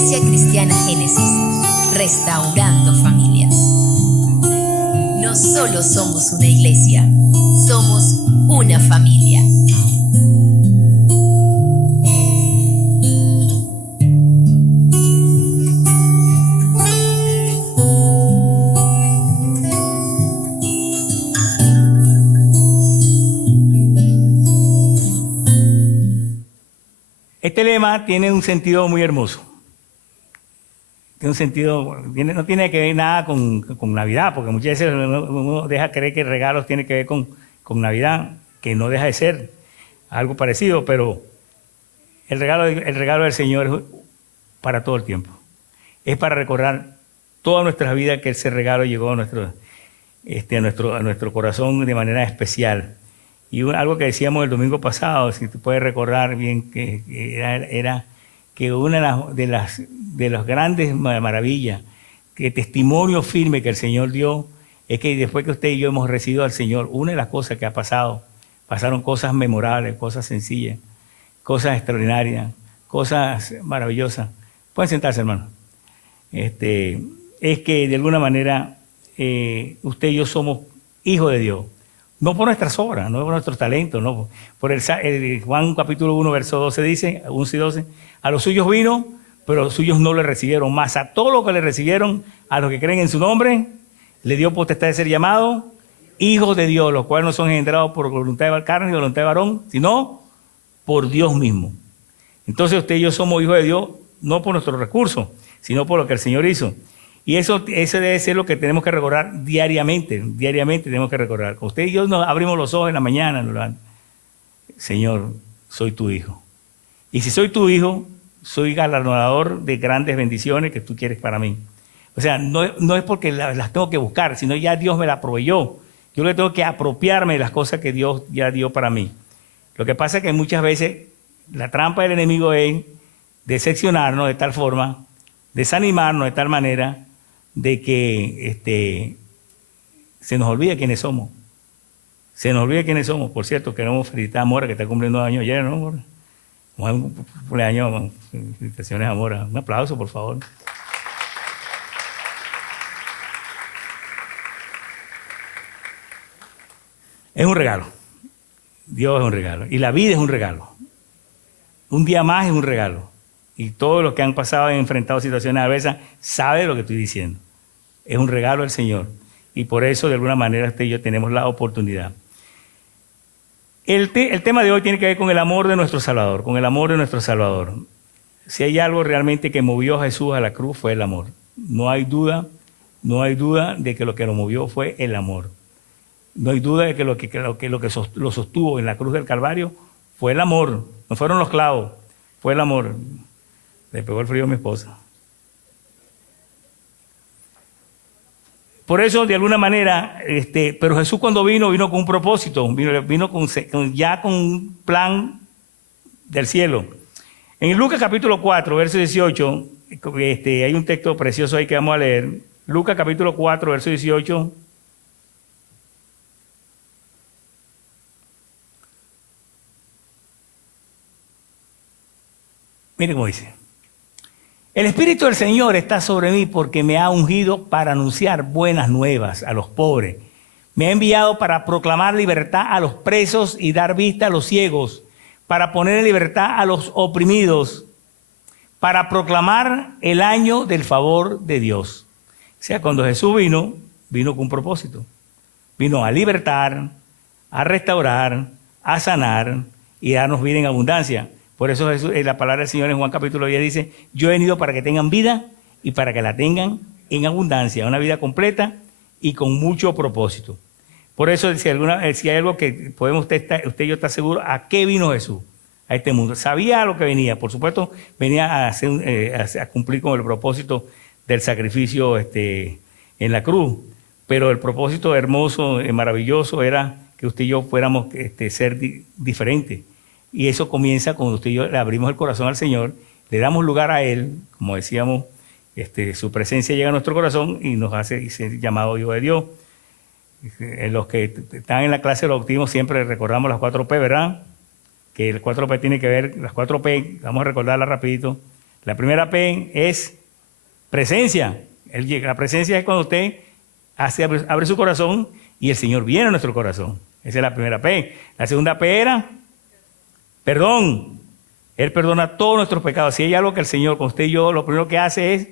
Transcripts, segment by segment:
Iglesia Cristiana Génesis, restaurando familias. No solo somos una iglesia, somos una familia. Este lema tiene un sentido muy hermoso. Tiene un sentido, no tiene que ver nada con Navidad, porque muchas veces uno deja creer que regalos tiene que ver con Navidad, que no deja de ser algo parecido, pero el regalo del Señor es para todo el tiempo. Es para recordar toda nuestra vida que ese regalo llegó a nuestro corazón de manera especial. Y algo que decíamos el domingo pasado, si te puedes recordar bien, que era que una de las grandes maravillas, que testimonio firme que el Señor dio, es que después que usted y yo hemos recibido al Señor, una de las cosas que ha pasado, pasaron cosas memorables, cosas sencillas, cosas extraordinarias, cosas maravillosas. Pueden sentarse, hermano. Es que de alguna manera usted y yo somos hijos de Dios. No por nuestras obras, no por nuestros talentos, no. Por el Juan capítulo 1, verso 12 dice, 11 y 12, a los suyos vino, pero los suyos no le recibieron. Más a todos los que le recibieron, a los que creen en su nombre, le dio potestad de ser llamados hijos de Dios, los cuales no son engendrados por voluntad de carne ni voluntad de varón, sino por Dios mismo. Entonces usted y yo somos hijos de Dios, no por nuestros recursos, sino por lo que el Señor hizo. Y eso debe ser lo que tenemos que recordar diariamente tenemos que recordar. Usted y yo nos abrimos los ojos en la mañana, Señor, soy tu hijo. Y si soy tu hijo, soy galardonador de grandes bendiciones que tú quieres para mí. O sea, no es porque las tengo que buscar, sino ya Dios me las proveyó. Yo le tengo que apropiarme de las cosas que Dios ya dio para mí. Lo que pasa es que muchas veces la trampa del enemigo es decepcionarnos de tal forma, desanimarnos de tal manera, de que se nos olvide quiénes somos. Se nos olvide quiénes somos. Por cierto, queremos felicitar a Mora, que está cumpliendo años ayer, ¿no, Mora? Un cumpleaños, felicitaciones a Mora. Un aplauso, por favor. Es un regalo. Dios es un regalo. Y la vida es un regalo. Un día más es un regalo. Y todos los que han pasado y enfrentado situaciones adversas saben lo que estoy diciendo. Es un regalo del Señor. Y por eso, de alguna manera, usted y yo tenemos la oportunidad. El tema de hoy tiene que ver con el amor de nuestro Salvador, con el amor de nuestro Salvador. Si hay algo realmente que movió a Jesús a la cruz, fue el amor. No hay duda de que lo que lo movió fue el amor. No hay duda de que lo sostuvo en la cruz del Calvario fue el amor. No fueron los clavos, fue el amor. Le pegó el frío a mi esposa. Por eso, de alguna manera, pero Jesús cuando vino con un propósito, vino ya con un plan del cielo. En Lucas capítulo 4, verso 18, hay un texto precioso ahí que vamos a leer. Lucas capítulo 4, verso 18. Miren cómo dice. El Espíritu del Señor está sobre mí porque me ha ungido para anunciar buenas nuevas a los pobres. Me ha enviado para proclamar libertad a los presos y dar vista a los ciegos, para poner en libertad a los oprimidos, para proclamar el año del favor de Dios. O sea, cuando Jesús vino con un propósito. Vino a libertar, a restaurar, a sanar y a darnos vida en abundancia. Por eso Jesús, la palabra del Señor en Juan capítulo 10 dice, yo he venido para que tengan vida y para que la tengan en abundancia, una vida completa y con mucho propósito. Por eso, si hay algo que podemos usted y yo estar seguros, ¿a qué vino Jesús a este mundo? Sabía a lo que venía, por supuesto, venía a cumplir con el propósito del sacrificio en la cruz, pero el propósito hermoso, maravilloso, era que usted y yo fuéramos ser diferentes. Y eso comienza cuando usted y yo le abrimos el corazón al Señor, le damos lugar a Él, como decíamos, su presencia llega a nuestro corazón y nos hace ser llamado hijo de Dios. Los que están en la clase de bautismo siempre recordamos las 4 P, ¿verdad? Que el 4P tiene que ver, las 4P, vamos a recordarlas rapidito. La primera P es presencia. La presencia es cuando usted abre su corazón y el Señor viene a nuestro corazón. Esa es la primera P. La segunda P era perdón. Él perdona todos nuestros pecados. Si hay algo que el Señor, con usted y yo, lo primero que hace es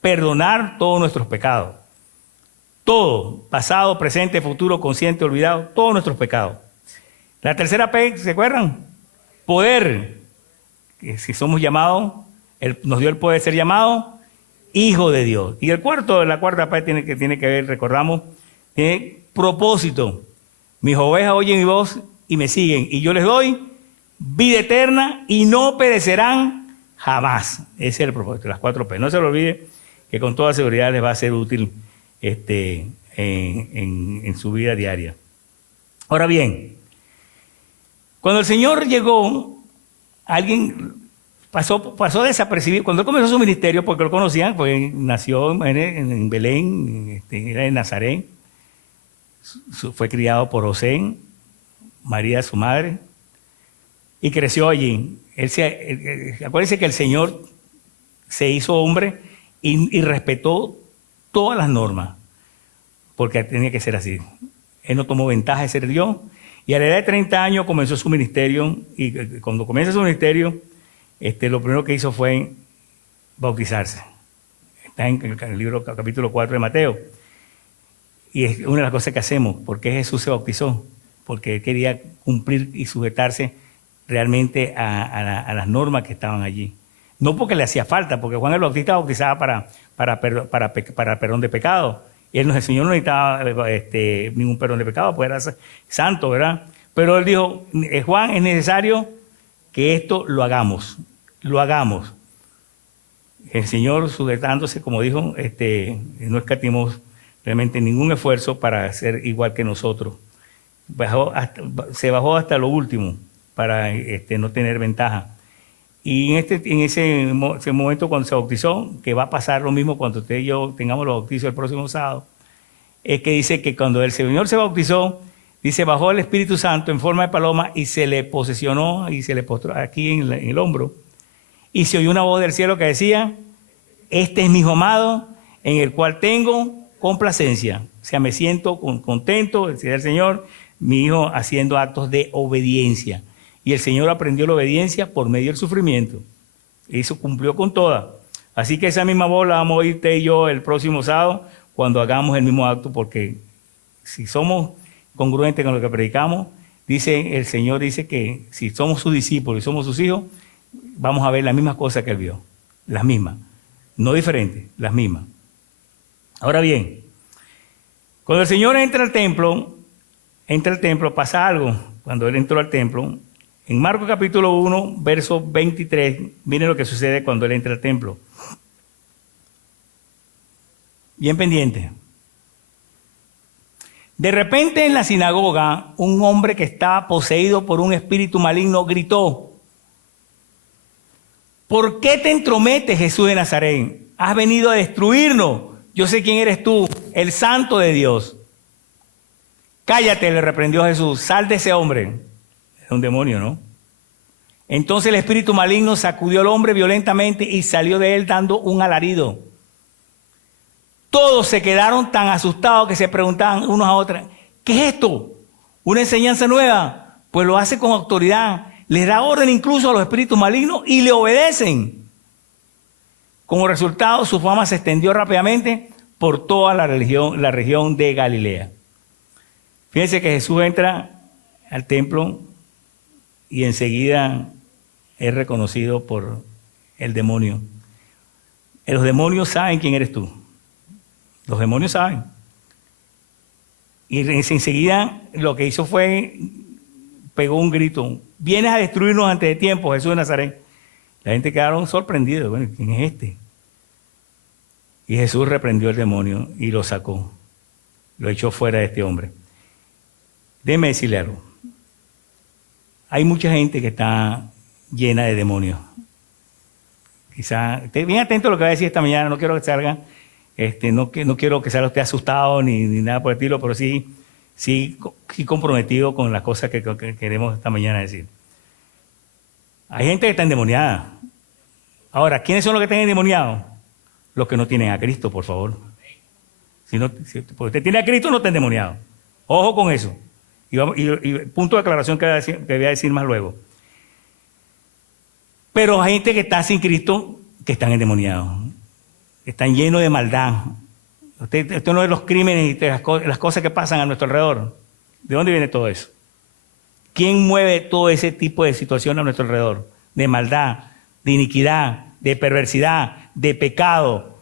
perdonar todos nuestros pecados. Todo, pasado, presente, futuro, consciente, olvidado, todos nuestros pecados. La tercera P, ¿se acuerdan? Poder. Que si somos llamados, Él nos dio el poder de ser llamados hijo de Dios. Y la cuarta P tiene que ver, recordamos, tiene propósito. Mis ovejas oyen mi voz y me siguen, y yo les doy vida eterna y no perecerán jamás. Ese es el propósito, las 4 P. No se lo olvide que con toda seguridad les va a ser útil en su vida diaria. Ahora bien, cuando el Señor llegó, alguien pasó desapercibido. Cuando él comenzó su ministerio, porque lo conocían, pues nació en Belén, era en Nazaret, fue criado por José, María su madre, y creció allí. Acuérdense que el Señor se hizo hombre y respetó todas las normas, porque tenía que ser así. Él no tomó ventaja de ser Dios, y a la edad de 30 años comenzó su ministerio, y cuando comienza su ministerio, lo primero que hizo fue bautizarse. Está en el libro capítulo 4 de Mateo. Y es una de las cosas que hacemos. ¿Por qué Jesús se bautizó? Porque él quería cumplir y sujetarse realmente a las normas que estaban allí. No porque le hacía falta, porque Juan el Bautista bautizaba para perdón de pecado. Y el Señor no necesitaba ningún perdón de pecado, pues era santo, ¿verdad? Pero él dijo, Juan, es necesario que esto lo hagamos. El Señor, sujetándose, como dijo, no escatimó realmente ningún esfuerzo para ser igual que nosotros. Se bajó hasta lo último para no tener ventaja. Y en ese momento cuando se bautizó, que va a pasar lo mismo cuando usted y yo tengamos los bautizos el próximo sábado, es que dice que cuando el Señor se bautizó, dice, bajó el Espíritu Santo en forma de paloma y se le posesionó y se le postró aquí en el hombro. Y se oyó una voz del cielo que decía, este es mi hijo amado, en el cual tengo complacencia. O sea, me siento contento, decía el Señor, mi hijo haciendo actos de obediencia. Y el Señor aprendió la obediencia por medio del sufrimiento. Y eso cumplió con toda. Así que esa misma voz la vamos a oír usted y yo el próximo sábado cuando hagamos el mismo acto, porque si somos congruentes con lo que predicamos, el Señor dice que si somos sus discípulos y somos sus hijos, vamos a ver las mismas cosas que Él vio. Las mismas. No diferentes, las mismas. Ahora bien, cuando el Señor entra al templo, pasa algo. Cuando Él entró al templo, en Marcos capítulo 1, verso 23, miren lo que sucede cuando Él entra al templo. Bien pendiente. De repente en la sinagoga, un hombre que estaba poseído por un espíritu maligno gritó, ¿por qué te entrometes, Jesús de Nazaret? Has venido a destruirnos. Yo sé quién eres tú, el Santo de Dios. Cállate, le reprendió Jesús, sal de ese hombre. Es un demonio, ¿no? Entonces el espíritu maligno sacudió al hombre violentamente y salió de él dando un alarido. Todos se quedaron tan asustados que se preguntaban unos a otros, ¿qué es esto? ¿Una enseñanza nueva? Pues lo hace con autoridad. Les da orden incluso a los espíritus malignos y le obedecen. Como resultado, su fama se extendió rápidamente por toda la región de Galilea. Fíjense que Jesús entra al templo y enseguida es reconocido por el demonio. Los demonios saben quién eres tú. Los demonios saben. Y enseguida lo que hizo fue, pegó un grito, vienes a destruirnos antes de tiempo, Jesús de Nazaret. La gente quedaron sorprendidos, bueno, ¿quién es este? Y Jesús reprendió al demonio y lo sacó, lo echó fuera de este hombre. Déjeme decirle algo. Hay mucha gente que está llena de demonios. Quizá, esté bien atento a lo que va a decir esta mañana, no quiero que salga, no quiero que salga usted asustado ni nada por el estilo, pero sí comprometido con las cosas que queremos esta mañana decir. Hay gente que está endemoniada. Ahora, ¿quiénes son los que están endemoniados? Los que no tienen a Cristo, por favor. Si usted tiene a Cristo, no está endemoniado. Ojo con eso. Y punto de aclaración que voy a decir más luego. Pero hay gente que está sin Cristo que están endemoniados. Están llenos de maldad. Usted no ve los crímenes y las cosas que pasan a nuestro alrededor. ¿De dónde viene todo eso? ¿Quién mueve todo ese tipo de situación a nuestro alrededor? De maldad, de iniquidad, de perversidad, de pecado.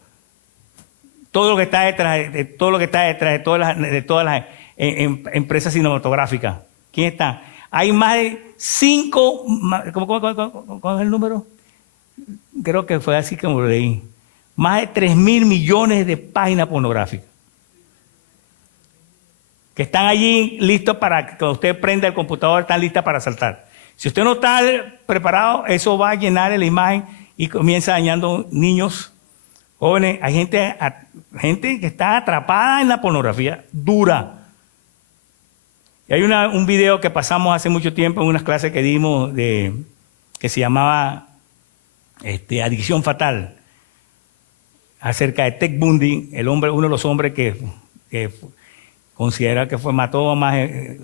Todo lo que está detrás de todas las empresas cinematográficas. ¿Quién está? Hay más de 5, ¿cuál es el número? Creo que fue así como lo leí. Más de 3.000 millones de páginas pornográficas que están allí listos para que cuando usted prenda el computador, están listas para saltar. Si usted no está preparado, eso va a llenar la imagen y comienza dañando niños, jóvenes. Hay gente que está atrapada en la pornografía dura. Y hay un video que pasamos hace mucho tiempo en unas clases que dimos que se llamaba Adicción Fatal, acerca de Ted Bundy, uno de los hombres que considera que mató a más,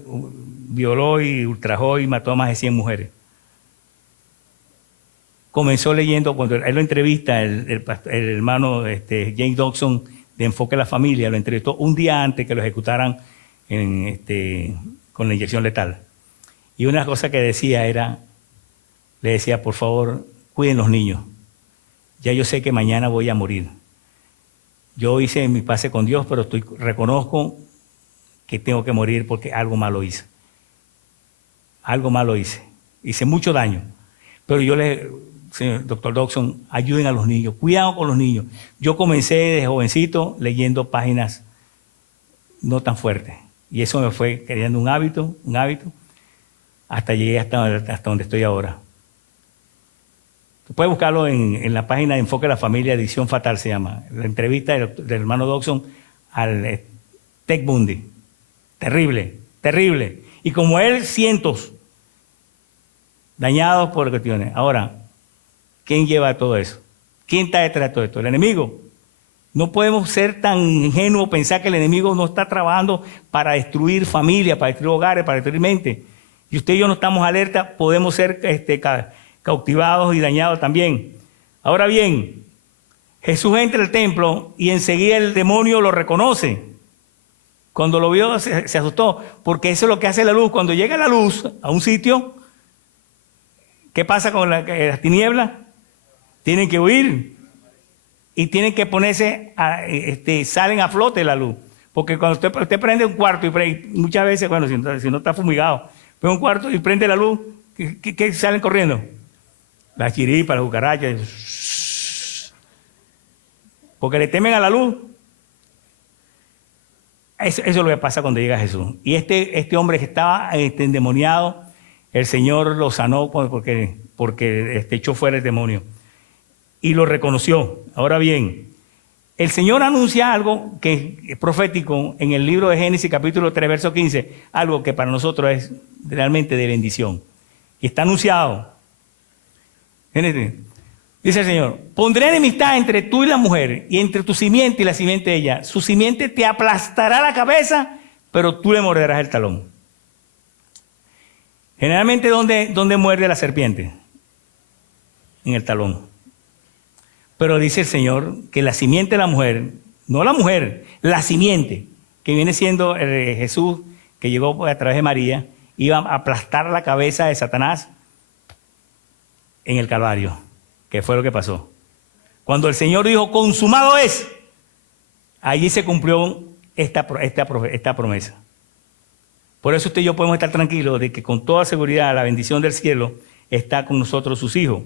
violó y ultrajó y mató a más de 100 mujeres. Comenzó leyendo, cuando él lo entrevista, el hermano James Dobson de Enfoque a la Familia, lo entrevistó un día antes que lo ejecutaran con la inyección letal. Y una cosa que decía le decía, por favor, cuiden los niños. Ya yo sé que mañana voy a morir. Yo hice mi pase con Dios, pero reconozco que tengo que morir porque algo malo hice. Algo malo hice. Hice mucho daño. Pero señor doctor Dobson, ayuden a los niños, cuidado con los niños. Yo comencé de jovencito leyendo páginas no tan fuertes. Y eso me fue creando un hábito, hasta llegué hasta donde estoy ahora. Puedes buscarlo en la página de Enfoque a la Familia, Adicción Fatal se llama. La entrevista del hermano Dobson al Ted Bundy. Terrible, terrible. Y como él, cientos dañados por cuestiones. Ahora, ¿quién lleva todo eso? ¿Quién está detrás de todo esto? El enemigo. No podemos ser tan ingenuos, pensar que el enemigo no está trabajando para destruir familias, para destruir hogares, para destruir mentes. Y usted y yo no estamos alerta, podemos ser cautivados y dañados también. Ahora bien, Jesús entra al templo y enseguida el demonio lo reconoce. Cuando lo vio se asustó, porque eso es lo que hace la luz. Cuando llega la luz a un sitio, ¿qué pasa con las tinieblas? Tienen que huir y tienen que ponerse, salen a flote la luz. Porque cuando usted prende un cuarto, y muchas veces, bueno, si no está fumigado, prende un cuarto y prende la luz, ¿qué salen corriendo? Las chiripas, las cucarachas. Porque le temen a la luz. Eso es lo que pasa cuando llega Jesús. Y este hombre que estaba endemoniado, el Señor lo sanó porque echó fuera el demonio. Y lo reconoció. Ahora bien, el Señor anuncia algo que es profético en el libro de Génesis, capítulo 3, verso 15, algo que para nosotros es realmente de bendición. Y está anunciado. Dice el Señor, pondré enemistad entre tú y la mujer, y entre tu simiente y la simiente de ella. Su simiente te aplastará la cabeza, pero tú le morderás el talón. Generalmente, ¿dónde muerde la serpiente? En el talón. Pero dice el Señor que la simiente de la mujer, no la mujer, la simiente, que viene siendo Jesús, que llegó a través de María, iba a aplastar la cabeza de Satanás en el Calvario, que fue lo que pasó. Cuando el Señor dijo, consumado es, allí se cumplió esta promesa. Por eso usted y yo podemos estar tranquilos de que con toda seguridad la bendición del cielo está con nosotros, sus hijos.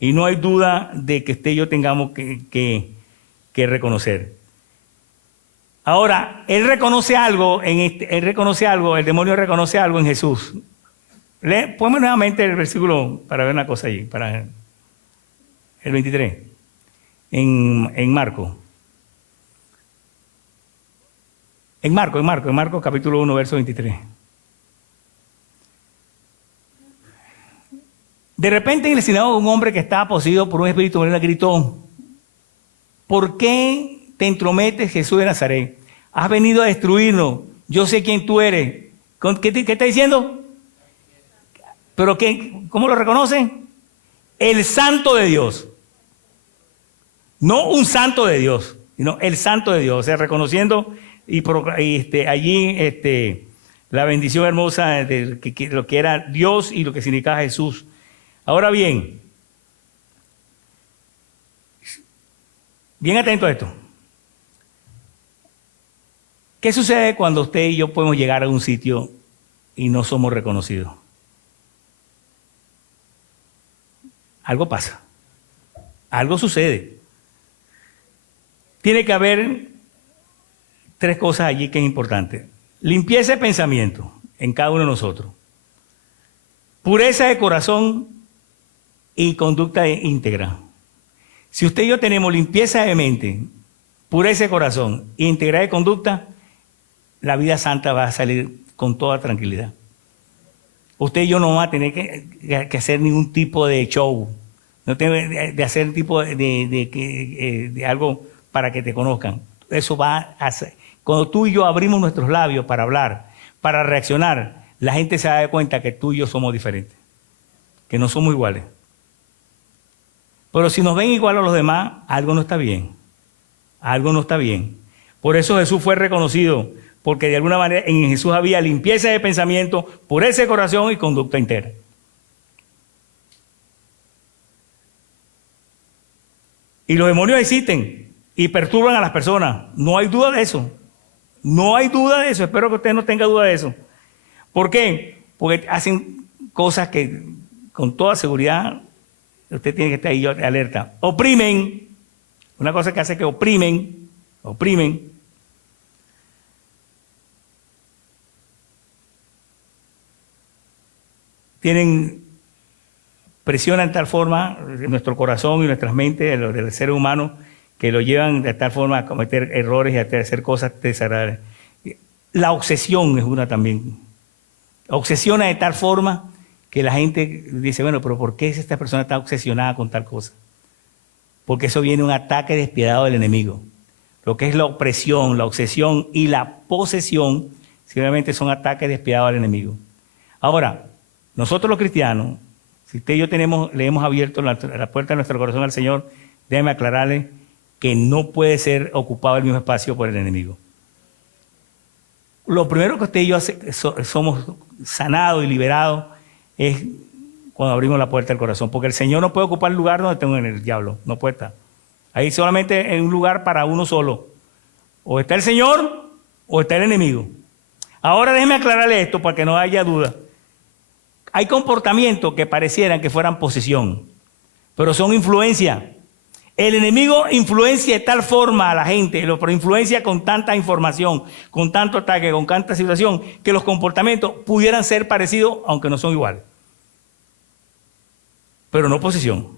Y no hay duda de que usted y yo tengamos que reconocer. Ahora, él reconoce algo, el demonio reconoce algo en Jesús. Ponme nuevamente el versículo para ver una cosa allí, para el 23, en Marcos. En Marcos capítulo 1, verso 23. De repente en el sinagoga un hombre que estaba poseído por un espíritu maligno gritó: ¿por qué te entrometes, Jesús de Nazaret? Has venido a destruirnos. Yo sé quién tú eres. ¿Qué está diciendo? ¿Pero cómo lo reconocen? El Santo de Dios. No un santo de Dios, sino el Santo de Dios. O sea, reconociendo allí la bendición hermosa de lo que era Dios y lo que significaba Jesús. Ahora bien, bien atento a esto. ¿Qué sucede cuando usted y yo podemos llegar a un sitio y no somos reconocidos? Algo pasa. Algo sucede. Tiene que haber tres cosas allí que es importante. Limpieza de pensamiento en cada uno de nosotros. Pureza de corazón y conducta íntegra. Si usted y yo tenemos limpieza de mente, pureza de corazón e integridad de conducta, la vida santa va a salir con toda tranquilidad. Usted y yo no vamos a tener que hacer ningún tipo de show, no tiene de hacer tipo de algo para que te conozcan. Eso va a hacer. Cuando tú y yo abrimos nuestros labios para hablar, para reaccionar, la gente se da cuenta que tú y yo somos diferentes, que no somos iguales. Pero si nos ven igual a los demás, algo no está bien. Algo no está bien. Por eso Jesús fue reconocido, porque de alguna manera en Jesús había limpieza de pensamiento, pureza de corazón y conducta íntegra. Y los demonios existen y perturban a las personas. No hay duda de eso. No hay duda de eso. Espero que usted no tenga duda de eso. ¿Por qué? Porque hacen cosas que con toda seguridad usted tiene que estar ahí alerta. Oprimen. Una cosa que hace que oprimen. Presionan de tal forma nuestro corazón y nuestras mentes del ser humano que lo llevan de tal forma a cometer errores y a hacer cosas desagradables. La obsesión es una también. Obsesiona de tal forma que la gente dice, bueno, pero ¿por qué esta persona está obsesionada con tal cosa? Porque eso viene un ataque despiadado del enemigo. Lo que es la opresión, la obsesión y la posesión, simplemente son ataques despiadados al enemigo. Ahora, nosotros los cristianos, si usted y yo le hemos abierto la puerta de nuestro corazón al Señor, déjeme aclararle que no puede ser ocupado el mismo espacio por el enemigo. Lo primero que usted y yo somos sanados y liberados es cuando abrimos la puerta del corazón, porque el Señor no puede ocupar el lugar donde tengo en el diablo, no puede estar. Ahí solamente es un lugar para uno solo. O está el Señor o está el enemigo. Ahora déjeme aclararle esto para que no haya duda. Hay comportamientos que parecieran que fueran posesión, pero son influencia. El enemigo influencia de tal forma a la gente, pero influencia con tanta información, con tanto ataque, con tanta situación, que los comportamientos pudieran ser parecidos, aunque no son iguales. Pero no posesión.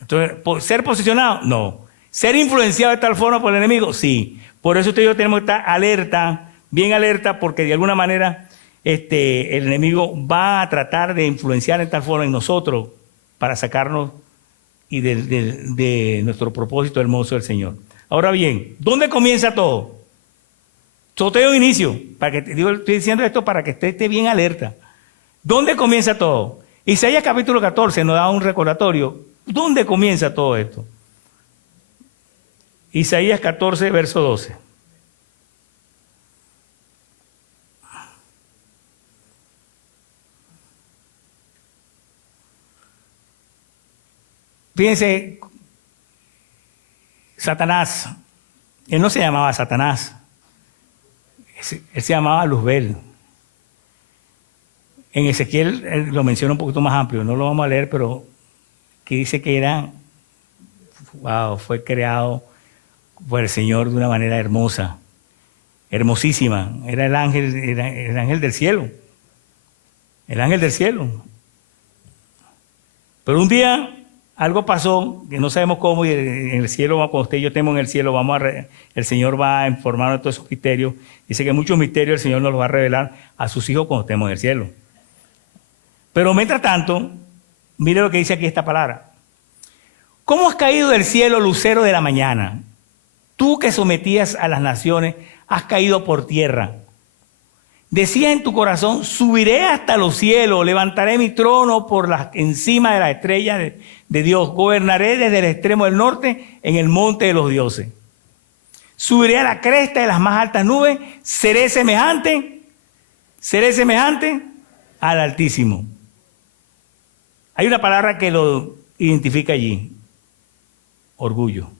Entonces, ¿ser posicionado? No. ¿Ser influenciado de tal forma por el enemigo? Sí. Por eso usted y yo tenemos que estar alerta, bien alerta, porque de alguna manera el enemigo va a tratar de influenciar de tal forma en nosotros para sacarnos y de nuestro propósito hermoso del Señor. Ahora bien, ¿dónde comienza todo? Soteo inicio. Estoy diciendo esto para que usted esté bien alerta. ¿Dónde comienza todo? Isaías capítulo 14 nos da un recordatorio. ¿Dónde comienza todo esto? Isaías 14, verso 12. Fíjense, Satanás, él no se llamaba Satanás, él se llamaba Luzbel. En Ezequiel él lo menciona un poquito más amplio, no lo vamos a leer, pero que dice que fue creado por el Señor de una manera hermosa, hermosísima. Era el ángel del cielo, el ángel del cielo. Pero un día algo pasó, que no sabemos cómo, y en el cielo, cuando usted y yo estemos en el cielo, el Señor va a informarnos de todos esos misterios. Dice que muchos misterios el Señor nos los va a revelar a sus hijos cuando estemos en el cielo. Pero mientras tanto, Mire lo que dice aquí esta palabra. ¿Cómo has caído del cielo, lucero de la mañana? Tú que sometías a las naciones, has caído por tierra. Decías en tu corazón, subiré hasta los cielos, levantaré mi trono encima de las estrellas de Dios. Gobernaré desde el extremo del norte en el monte de los dioses. Subiré a la cresta de las más altas nubes, seré semejante al Altísimo. Hay una palabra que lo identifica allí. Orgullo.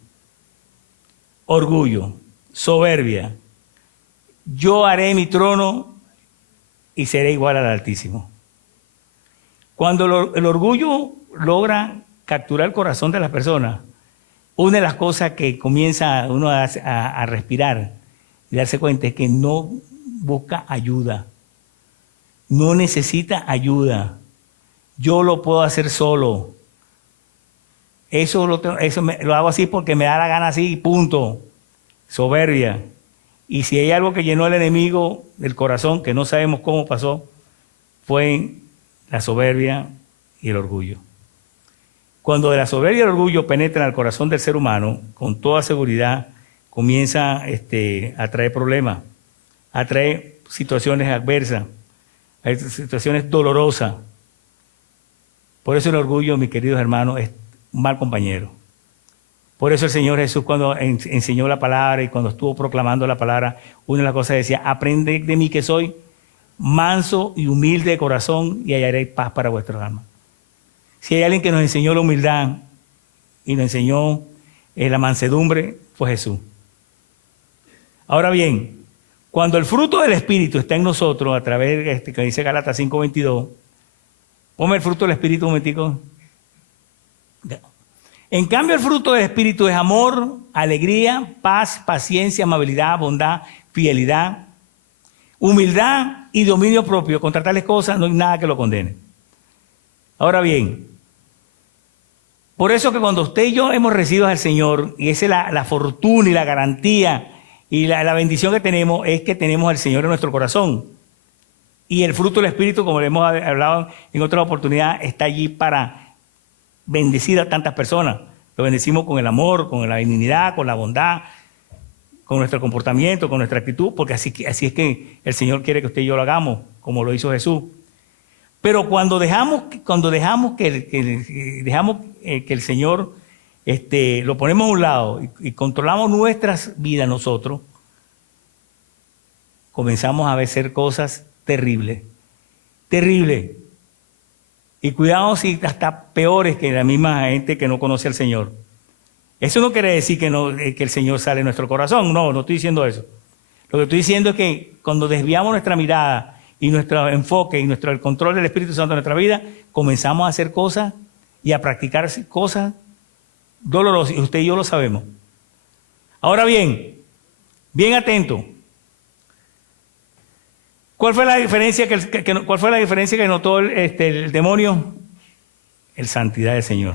Orgullo, soberbia. Yo haré mi trono y seré igual al Altísimo. Cuando el orgullo logra capturar el corazón de las personas, una de las cosas que comienza uno a respirar y darse cuenta es que no busca ayuda, no necesita ayuda. Yo lo puedo hacer solo. Eso lo hago así porque me da la gana así, punto. Soberbia. Y si hay algo que llenó el enemigo del corazón, que no sabemos cómo pasó, fue la soberbia y el orgullo. Cuando de la soberbia y el orgullo penetran al corazón del ser humano, con toda seguridad comienza a traer problemas, a traer situaciones adversas, a situaciones dolorosas. Por eso el orgullo, mis queridos hermanos, es un mal compañero. Por eso el Señor Jesús, cuando enseñó la palabra y cuando estuvo proclamando la palabra, una de las cosas decía: aprended de mí que soy manso y humilde de corazón y hallaréis paz para vuestras almas. Si hay alguien que nos enseñó la humildad y nos enseñó la mansedumbre, fue Jesús. Ahora bien, cuando el fruto del Espíritu está en nosotros, a través de que dice Gálatas 5:22, ponme el fruto del Espíritu un momentico. En cambio, el fruto del Espíritu es amor, alegría, paz, paciencia, amabilidad, bondad, fidelidad, humildad y dominio propio. Contra tales cosas no hay nada que lo condene. Ahora bien, por eso que cuando usted y yo hemos recibido al Señor, y esa es la fortuna y la garantía y la bendición que tenemos, es que tenemos al Señor en nuestro corazón. Y el fruto del Espíritu, como le hemos hablado en otra oportunidad, está allí para bendecir a tantas personas. Lo bendecimos con el amor, con la benignidad, con la bondad, con nuestro comportamiento, con nuestra actitud, porque así es que el Señor quiere que usted y yo lo hagamos, como lo hizo Jesús. Pero cuando dejamos que el Señor lo ponemos a un lado y controlamos nuestras vidas nosotros, comenzamos a hacer cosas terribles. Y cuidado si hasta peores que la misma gente que no conoce al Señor. Eso no quiere decir que el Señor sale de nuestro corazón. No estoy diciendo eso. Lo que estoy diciendo es que cuando desviamos nuestra mirada y nuestro enfoque y el control del Espíritu Santo en nuestra vida, comenzamos a hacer cosas y a practicar cosas dolorosas. Y usted y yo lo sabemos. Ahora bien atento. ¿Cuál fue la diferencia que notó el demonio? La santidad del Señor.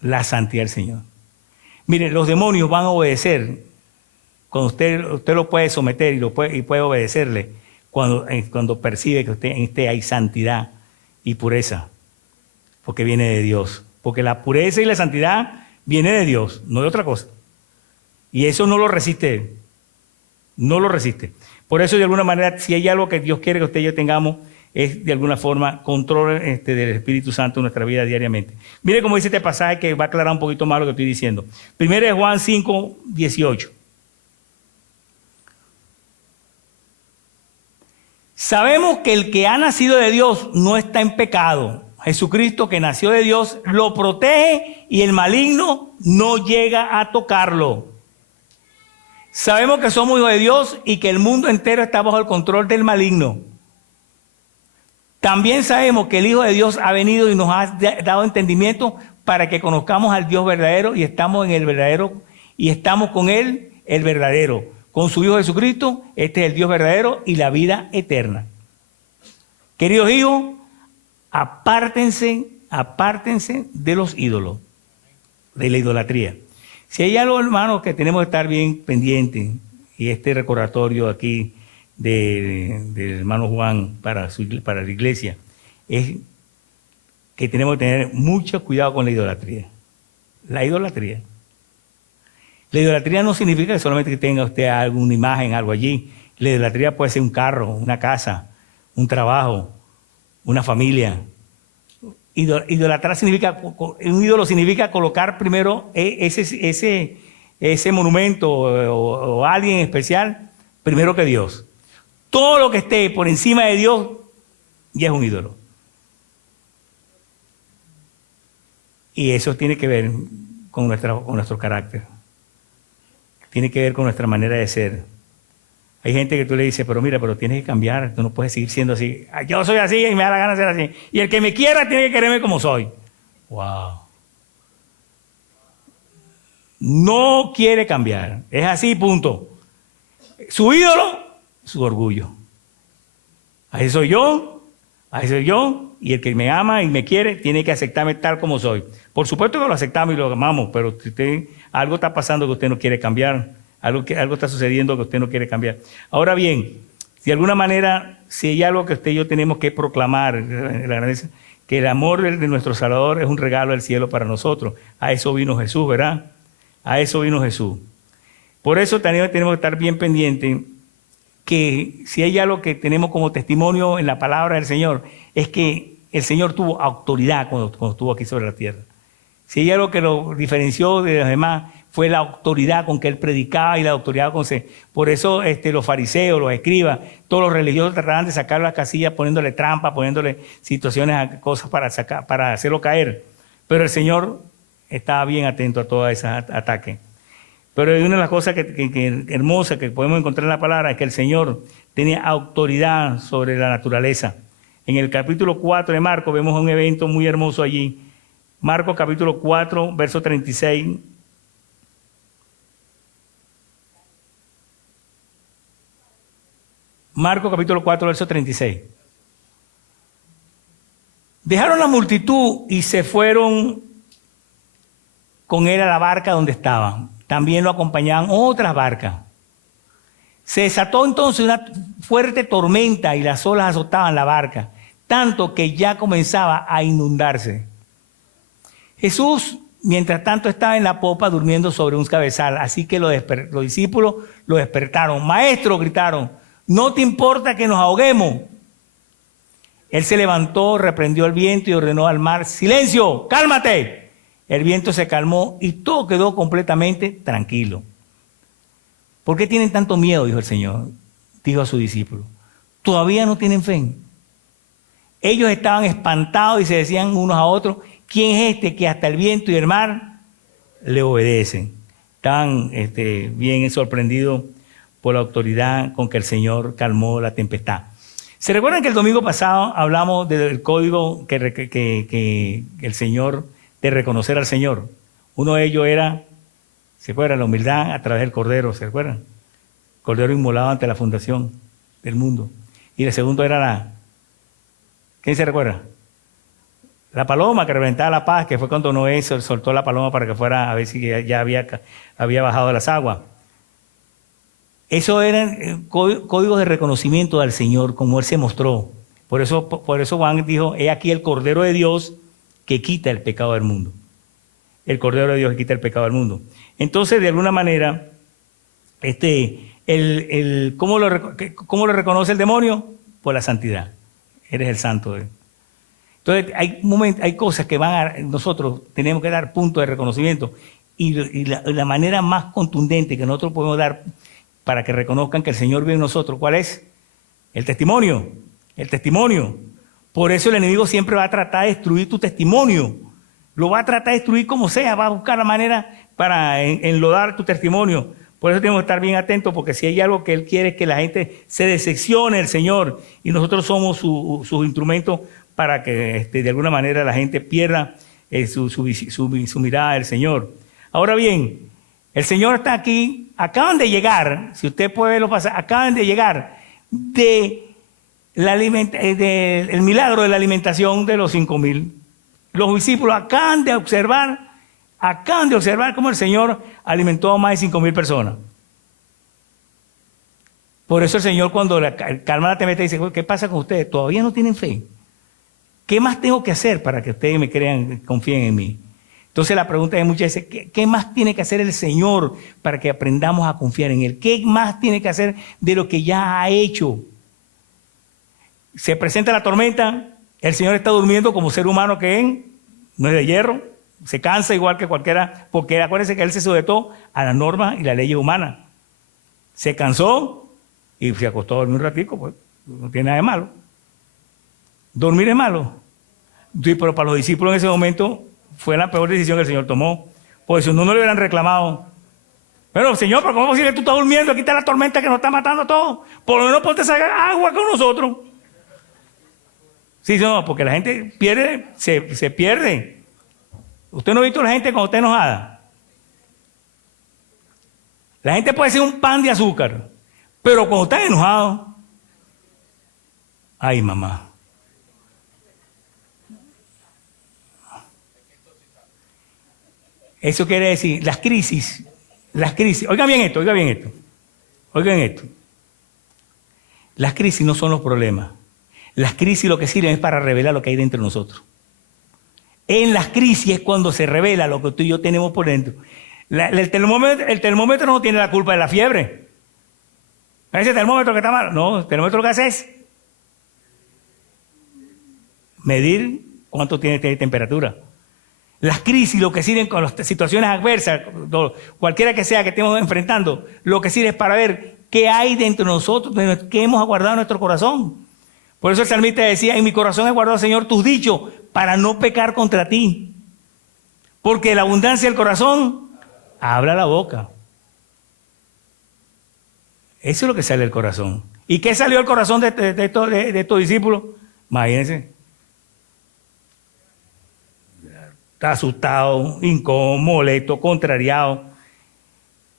La santidad del Señor. Mire, los demonios van a obedecer cuando usted lo puede someter y puede obedecerle cuando percibe que en usted hay santidad y pureza, porque viene de Dios. Porque la pureza y la santidad viene de Dios, no de otra cosa. Y eso no lo resiste. No lo resiste. Por eso, de alguna manera, si hay algo que Dios quiere que usted y yo tengamos, es de alguna forma control del Espíritu Santo en nuestra vida diariamente. Mire cómo dice este pasaje que va a aclarar un poquito más lo que estoy diciendo. Primero es Juan 5:18. Sabemos que el que ha nacido de Dios no está en pecado. Jesucristo, que nació de Dios, lo protege y el maligno no llega a tocarlo. Sabemos que somos hijos de Dios y que el mundo entero está bajo el control del maligno. También sabemos que el Hijo de Dios ha venido y nos ha dado entendimiento para que conozcamos al Dios verdadero y estamos en el verdadero y estamos con Él, el verdadero. Con su Hijo Jesucristo, este es el Dios verdadero y la vida eterna. Queridos hijos, apártense de los ídolos, de la idolatría. Si hay algo, hermanos, que tenemos que estar bien pendientes, y este recordatorio aquí del hermano Juan para la iglesia, es que tenemos que tener mucho cuidado con la idolatría. La idolatría. La idolatría no significa que solamente que tenga usted alguna imagen, algo allí. La idolatría puede ser un carro, una casa, un trabajo, una familia. Idolatrar significa, un ídolo significa colocar primero ese monumento o alguien especial primero que Dios. Todo lo que esté por encima de Dios ya es un ídolo. Y eso tiene que ver con nuestro carácter. Tiene que ver con nuestra manera de ser. Hay gente que tú le dices, pero mira, pero tienes que cambiar, tú no puedes seguir siendo así. Yo soy así y me da la gana de ser así. Y el que me quiera tiene que quererme como soy. ¡Wow! No quiere cambiar. Es así, punto. Su ídolo, su orgullo. Así soy yo, y el que me ama y me quiere tiene que aceptarme tal como soy. Por supuesto que lo aceptamos y lo amamos, pero si algo está pasando que usted no quiere cambiar, algo está sucediendo que usted no quiere cambiar. Ahora bien, de alguna manera, si hay algo que usted y yo tenemos que proclamar, que el amor de nuestro Salvador es un regalo del cielo para nosotros. A eso vino Jesús, ¿verdad? A eso vino Jesús. Por eso también tenemos que estar bien pendientes que si hay algo que tenemos como testimonio en la palabra del Señor, es que el Señor tuvo autoridad cuando estuvo aquí sobre la tierra. Si hay algo que lo diferenció de los demás, fue la autoridad con que él predicaba y la autoridad con que... Por eso los fariseos, los escribas, todos los religiosos trataban de sacar las casillas poniéndole trampas, poniéndole situaciones, cosas para hacerlo caer. Pero el Señor estaba bien atento a todos esos ataques. Pero hay una de las cosas que hermosa que podemos encontrar en la palabra es que el Señor tenía autoridad sobre la naturaleza. En el capítulo 4 de Marcos vemos un evento muy hermoso allí. Marcos capítulo 4, verso 36. Marcos capítulo 4, verso 36. Dejaron la multitud y se fueron con él a la barca donde estaban. También lo acompañaban otras barcas. Se desató entonces una fuerte tormenta y las olas azotaban la barca, tanto que ya comenzaba a inundarse. Jesús, mientras tanto, estaba en la popa durmiendo sobre un cabezal, así que los discípulos lo despertaron. Maestro, gritaron, ¿no te importa que nos ahoguemos? Él se levantó, reprendió el viento y ordenó al mar, ¡silencio, cálmate! El viento se calmó y todo quedó completamente tranquilo. ¿Por qué tienen tanto miedo? Dijo el Señor, dijo a sus discípulos. ¿Todavía no tienen fe? Ellos estaban espantados y se decían unos a otros, ¿quién es este que hasta el viento y el mar le obedecen? Estaban bien sorprendidos por la autoridad con que el Señor calmó la tempestad. ¿Se recuerdan que el domingo pasado hablamos del código que el Señor, de reconocer al Señor? Uno de ellos era, ¿se acuerdan? La humildad a través del Cordero, ¿se acuerdan? Cordero inmolado ante la fundación del mundo. Y el segundo era ¿quién se recuerda? La paloma que representaba la paz, que fue cuando Noé soltó la paloma para que fuera a ver si ya había bajado las aguas. Eso eran códigos de reconocimiento al Señor, como Él se mostró. Por eso Juan dijo, he aquí el Cordero de Dios que quita el pecado del mundo. El Cordero de Dios que quita el pecado del mundo. Entonces, de alguna manera, ¿cómo lo reconoce el demonio? Por la santidad. Eres el santo de Él. Entonces, hay cosas que nosotros tenemos que dar punto de reconocimiento. Y la manera más contundente que nosotros podemos dar para que reconozcan que el Señor vive en nosotros, ¿cuál es? El testimonio. El testimonio. Por eso el enemigo siempre va a tratar de destruir tu testimonio. Lo va a tratar de destruir como sea, va a buscar la manera para enlodar tu testimonio. Por eso tenemos que estar bien atentos, porque si hay algo que Él quiere es que la gente se decepcione del Señor, y nosotros somos sus instrumentos para que de alguna manera la gente pierda su mirada del Señor. Ahora bien, el Señor está aquí, acaban de llegar, si usted puede verlo pasar, acaban de llegar del milagro de la alimentación de los 5,000. Los discípulos acaban de observar cómo el Señor alimentó a más de 5,000 personas. Por eso el Señor, cuando calma la tempestad, dice, ¿qué pasa con ustedes? ¿Todavía no tienen fe? ¿qué más tengo que hacer para que ustedes me crean, confíen en mí? Entonces la pregunta es muchas veces, ¿qué más tiene que hacer el Señor para que aprendamos a confiar en Él? ¿Qué más tiene que hacer de lo que ya ha hecho? Se presenta la tormenta, el Señor está durmiendo como ser humano que es, no es de hierro, se cansa igual que cualquiera, porque acuérdense que Él se sujetó a las normas y las leyes humanas. Se cansó y se acostó a dormir un ratico, pues no tiene nada de malo. ¿Dormir es malo? Sí, pero para los discípulos en ese momento fue la peor decisión que el Señor tomó. Por eso no le hubieran reclamado. Pero Señor, ¿pero cómo es posible que tú estás durmiendo? Aquí está la tormenta que nos está matando a todos. Por lo menos ponte esa agua con nosotros. Sí, no, porque la gente pierde, se pierde. ¿Usted no ha visto a la gente cuando está enojada? La gente puede ser un pan de azúcar, pero cuando está enojado, ay mamá. Eso quiere decir, las crisis, oigan bien esto. Las crisis no son los problemas. Las crisis lo que sirven es para revelar lo que hay dentro de nosotros. En las crisis es cuando se revela lo que tú y yo tenemos por dentro. El termómetro no tiene la culpa de la fiebre. Ese termómetro que está mal. No, el termómetro lo que hace es medir cuánto tiene temperatura. Las crisis, lo que sirven con las situaciones adversas, cualquiera que sea que estemos enfrentando, lo que sirve es para ver qué hay dentro de nosotros, qué hemos guardado en nuestro corazón. Por eso el salmista decía, en mi corazón he guardado, Señor, tus dichos, para no pecar contra ti. Porque la abundancia del corazón habla la boca. Eso es lo que sale del corazón. ¿Y qué salió del corazón de estos discípulos? Imagínense. Está asustado, incómodo, molesto, contrariado.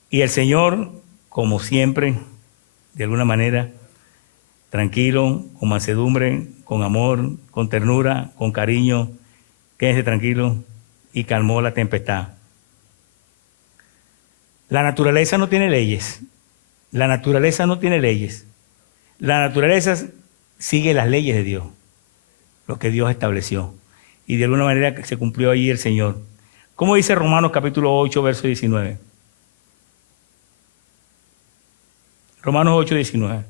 Y el Señor, como siempre, de alguna manera, tranquilo, con mansedumbre, con amor, con ternura, con cariño, quédese tranquilo, y calmó la tempestad. La naturaleza no tiene leyes. La naturaleza no tiene leyes. La naturaleza sigue las leyes de Dios, lo que Dios estableció. Y de alguna manera se cumplió ahí el Señor. ¿Cómo dice Romanos capítulo 8, verso 19? Romanos 8, 19.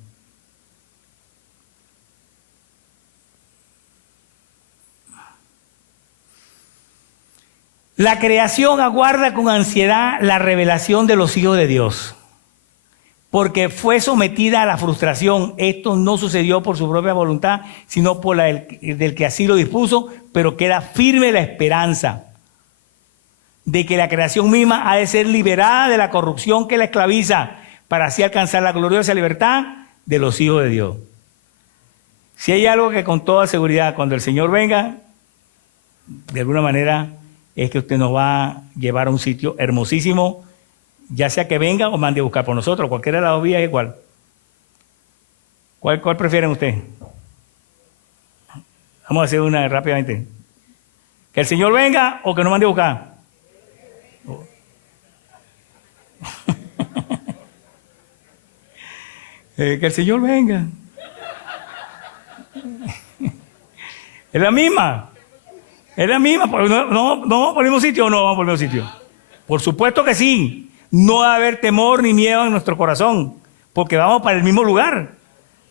La creación aguarda con ansiedad la revelación de los hijos de Dios, porque fue sometida a la frustración. Esto no sucedió por su propia voluntad, sino por la del que así lo dispuso, pero queda firme la esperanza de que la creación misma ha de ser liberada de la corrupción que la esclaviza, para así alcanzar la gloriosa libertad de los hijos de Dios. Si hay algo que con toda seguridad, cuando el Señor venga, de alguna manera, es que usted nos va a llevar a un sitio hermosísimo, ya sea que venga o mande a buscar por nosotros. Cualquiera de las dos vías es igual. ¿Cuál prefieren ustedes? Vamos a hacer una rápidamente. ¿Que el Señor venga o que nos mande a buscar? Que el Señor venga. Es la misma. Es la misma. ¿No vamos por el mismo sitio o no vamos por el mismo sitio? Por supuesto que sí. No va a haber temor ni miedo en nuestro corazón, porque vamos para el mismo lugar.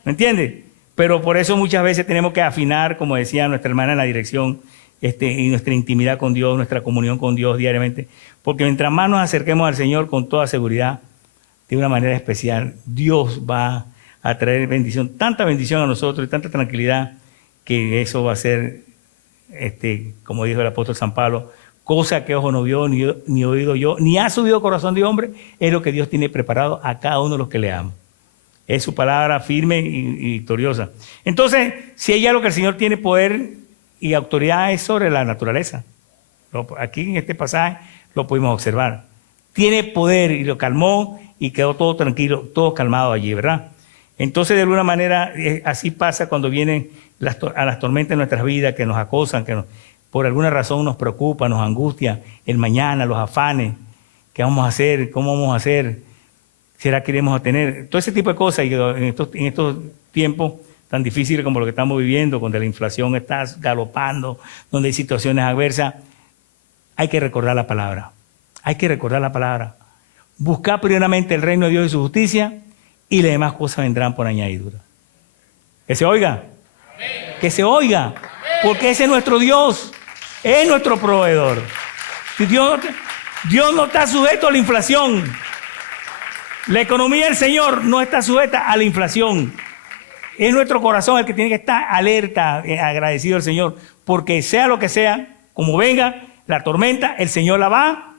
¿Me entiende? Pero por eso muchas veces tenemos que afinar, como decía nuestra hermana en la dirección, y nuestra intimidad con Dios, nuestra comunión con Dios diariamente. Porque mientras más nos acerquemos al Señor con toda seguridad, de una manera especial, Dios va a traer bendición, tanta bendición a nosotros y tanta tranquilidad, que eso va a ser, como dijo el apóstol San Pablo, cosa que ojo no vio, ni oído yo, ni ha subido corazón de hombre, es lo que Dios tiene preparado a cada uno de los que le aman. Es su palabra firme y victoriosa. Entonces, si hay algo que el Señor tiene poder y autoridad, es sobre la naturaleza. Aquí en este pasaje lo pudimos observar. Tiene poder y lo calmó y quedó todo tranquilo, todo calmado allí, ¿verdad? Entonces, de alguna manera, así pasa cuando vienen a las tormentas de nuestras vidas, que nos acosan, por alguna razón nos preocupa, nos angustia, el mañana, los afanes, ¿qué vamos a hacer? ¿Cómo vamos a hacer? ¿Será que iremos a tener? Todo ese tipo de cosas, y en estos tiempos tan difíciles como lo que estamos viviendo, donde la inflación está galopando, donde hay situaciones adversas, hay que recordar la palabra. Hay que recordar la palabra. Buscar primeramente el reino de Dios y su justicia, y las demás cosas vendrán por añadidura. Que se oiga. Amén. Que se oiga. Amén. Porque ese es nuestro Dios. Es nuestro proveedor. Dios no está sujeto a la inflación. La economía del Señor no está sujeta a la inflación. Es nuestro corazón el que tiene que estar alerta, agradecido al Señor. Porque sea lo que sea, como venga la tormenta, el Señor la va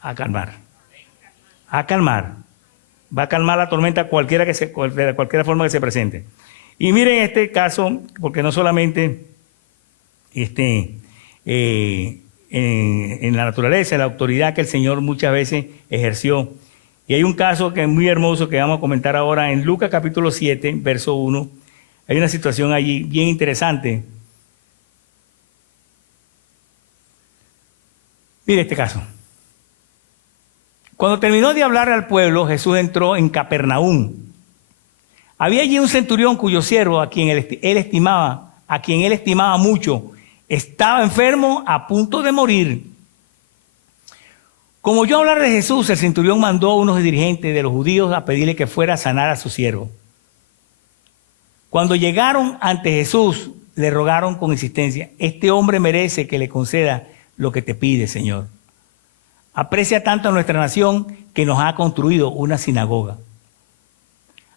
a calmar. A calmar. Va a calmar la tormenta de cualquier forma que se presente. Y miren este caso, porque no solamente en la naturaleza, la autoridad que el Señor muchas veces ejerció. Y hay un caso que es muy hermoso que vamos a comentar ahora en Lucas capítulo 7, verso 1. Hay una situación allí bien interesante. Mire este caso. Cuando terminó de hablar al pueblo, Jesús entró en Capernaum. Había allí un centurión cuyo siervo, a quien él estimaba mucho, estaba enfermo a punto de morir. Como oyó hablar de Jesús, el centurión mandó a unos dirigentes de los judíos a pedirle que fuera a sanar a su siervo. Cuando llegaron ante Jesús, le rogaron con insistencia: este hombre merece que le conceda lo que te pide, Señor. Aprecia tanto a nuestra nación que nos ha construido una sinagoga.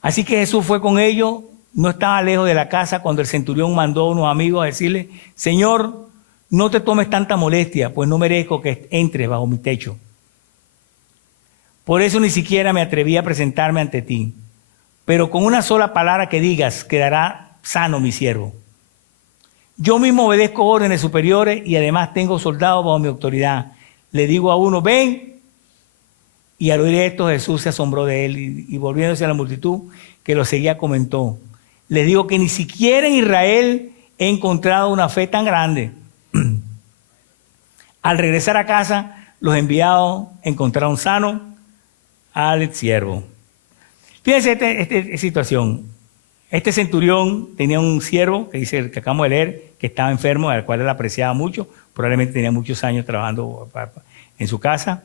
Así que Jesús fue con ellos, no estaba lejos de la casa cuando el centurión mandó a unos amigos a decirle: Señor, no te tomes tanta molestia, pues no merezco que entres bajo mi techo. Por eso ni siquiera me atreví a presentarme ante ti. Pero con una sola palabra que digas, quedará sano mi siervo. Yo mismo obedezco órdenes superiores y además tengo soldados bajo mi autoridad. Le digo a uno: ven. Y al oír esto, Jesús se asombró de él y volviéndose a la multitud que lo seguía, comentó: les digo que ni siquiera en Israel he encontrado una fe tan grande. Al regresar a casa, los enviados encontraron sano al siervo. Fíjense esta situación. Este centurión tenía un siervo, que dice el que acabamos de leer, que estaba enfermo, al cual él apreciaba mucho, probablemente tenía muchos años trabajando en su casa.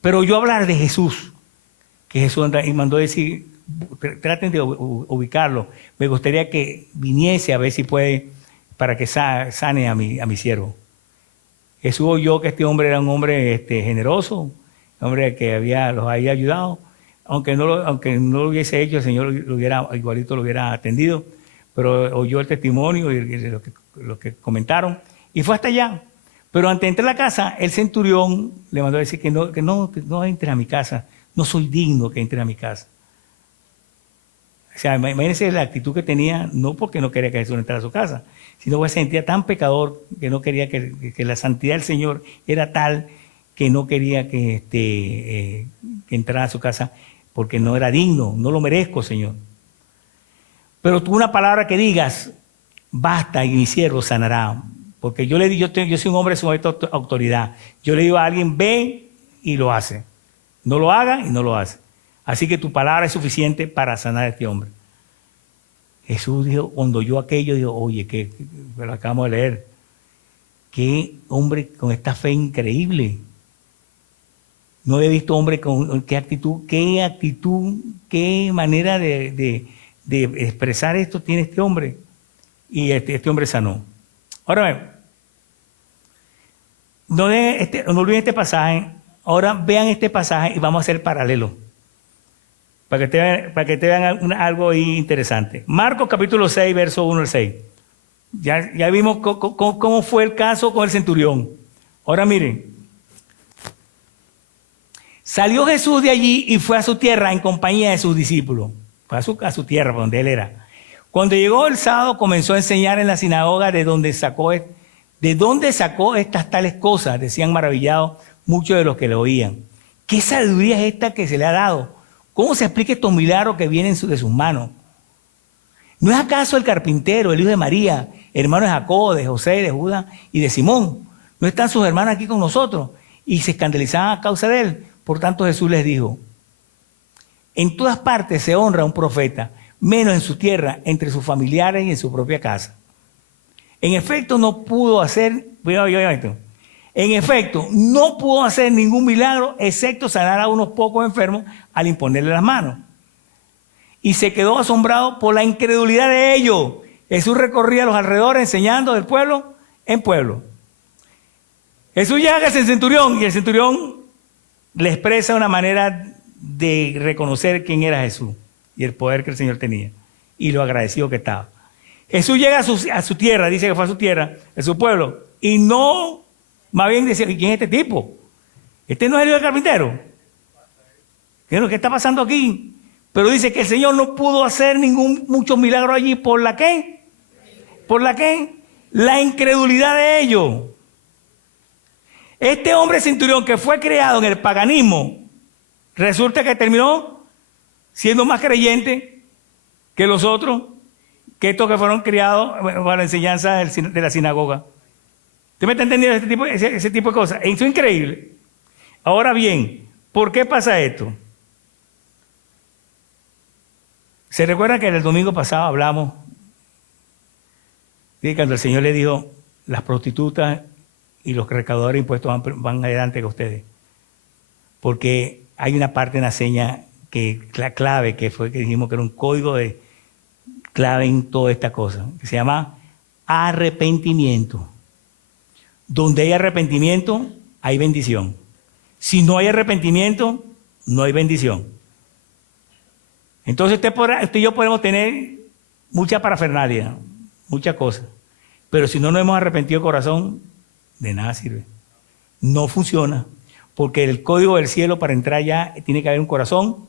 Pero oyó hablar de Jesús, que Jesús y mandó decir: traten de ubicarlo, me gustaría que viniese a ver si puede, para que sane a mi siervo. Jesús oyó que este hombre era un hombre generoso, un hombre que los había ayudado, aunque no lo hubiese hecho, el Señor igualito lo hubiera atendido, pero oyó el testimonio y lo que comentaron, y fue hasta allá. Pero antes de entrar a la casa, el centurión le mandó a decir que no entre a mi casa, no soy digno que entre a mi casa. O sea, imagínense la actitud que tenía, no porque no quería que Jesús entrara a su casa, sino que se sentía tan pecador que no quería que la santidad del Señor era tal que no quería que entrara a su casa porque no era digno, no lo merezco, Señor. Pero tú una palabra que digas, basta y mi siervo sanará. Porque yo soy un hombre sujeto a autoridad. Yo le digo a alguien: ve y lo hace. No lo haga y no lo hace. Así que tu palabra es suficiente para sanar a este hombre. Jesús dijo, cuando oyó aquello, dijo: oye, que lo acabamos de leer. Qué hombre con esta fe increíble. No he visto hombre con qué actitud, qué manera de expresar esto tiene este hombre. Y este hombre sanó. Ahora, no olviden este pasaje. Ahora vean este pasaje y vamos a hacer paralelo. Para que te vean algo ahí interesante. Marcos capítulo 6, verso 1 al 6. Ya vimos cómo fue el caso con el centurión. Ahora miren. Salió Jesús de allí y fue a su tierra en compañía de sus discípulos. Fue a su tierra, donde él era. Cuando llegó el sábado, comenzó a enseñar en la sinagoga ¿de dónde sacó estas tales cosas? Decían maravillados muchos de los que le oían. ¿Qué sabiduría es esta que se le ha dado? ¿Cómo se explica estos milagros que vienen de sus manos? ¿No es acaso el carpintero, el hijo de María, hermano de Jacobo, de José, de Judas y de Simón? ¿No están sus hermanos aquí con nosotros? Y se escandalizaban a causa de él. Por tanto Jesús les dijo: en todas partes se honra a un profeta, menos en su tierra, entre sus familiares y en su propia casa. En efecto, no pudo hacer, en efecto, no pudo hacer ningún milagro excepto sanar a unos pocos enfermos al imponerle las manos. Y se quedó asombrado por la incredulidad de ellos. Jesús recorría los alrededores enseñando del pueblo en pueblo. Jesús llega a ese centurión y el centurión le expresa una manera de reconocer quién era Jesús y el poder que el Señor tenía y lo agradecido que estaba. Jesús llega a su tierra, dice que fue a su tierra, a su pueblo, y no, más bien decía, ¿quién es este tipo? Este no es el hijo del carpintero. ¿Qué está pasando aquí? Pero dice que el Señor no pudo hacer muchos milagros allí. ¿Por la qué? ¿Por la qué? La incredulidad de ellos. Este hombre centurión que fue criado en el paganismo, resulta que terminó siendo más creyente que los otros, que estos que fueron criados para la enseñanza de la sinagoga. ¿Usted me está entendiendo ese tipo de cosas? Eso es increíble. Ahora bien, ¿por qué pasa esto? ¿Se recuerda que el domingo pasado hablamos de cuando el Señor le dijo, las prostitutas y los recaudadores de impuestos van adelante que ustedes? Porque hay una parte en la seña, que la clave, que fue que dijimos que era un código de clave en toda esta cosa, que se llama arrepentimiento. Donde hay arrepentimiento, hay bendición. Si no hay arrepentimiento, no hay bendición. Entonces usted y yo podemos tener mucha parafernalia, muchas cosas, pero si no nos hemos arrepentido de corazón, de nada sirve. No funciona, porque el código del cielo para entrar allá tiene que haber un corazón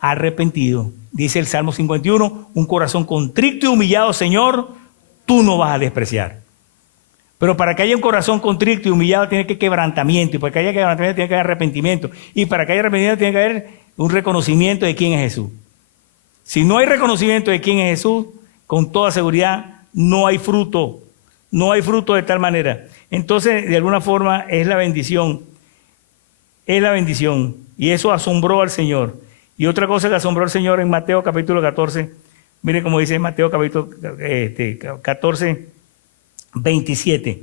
arrepentido. Dice el Salmo 51, un corazón contrito y humillado, Señor, tú no vas a despreciar. Pero para que haya un corazón contrito y humillado tiene que haber quebrantamiento, y para que haya quebrantamiento tiene que haber arrepentimiento, y para que haya arrepentimiento tiene que haber un reconocimiento de quién es Jesús. Si no hay reconocimiento de quién es Jesús, con toda seguridad no hay fruto, no hay fruto de tal manera. Entonces, de alguna forma, es la bendición, y eso asombró al Señor. Y otra cosa que asombró al Señor en Mateo capítulo 14, mire cómo dice Mateo capítulo 14, 27.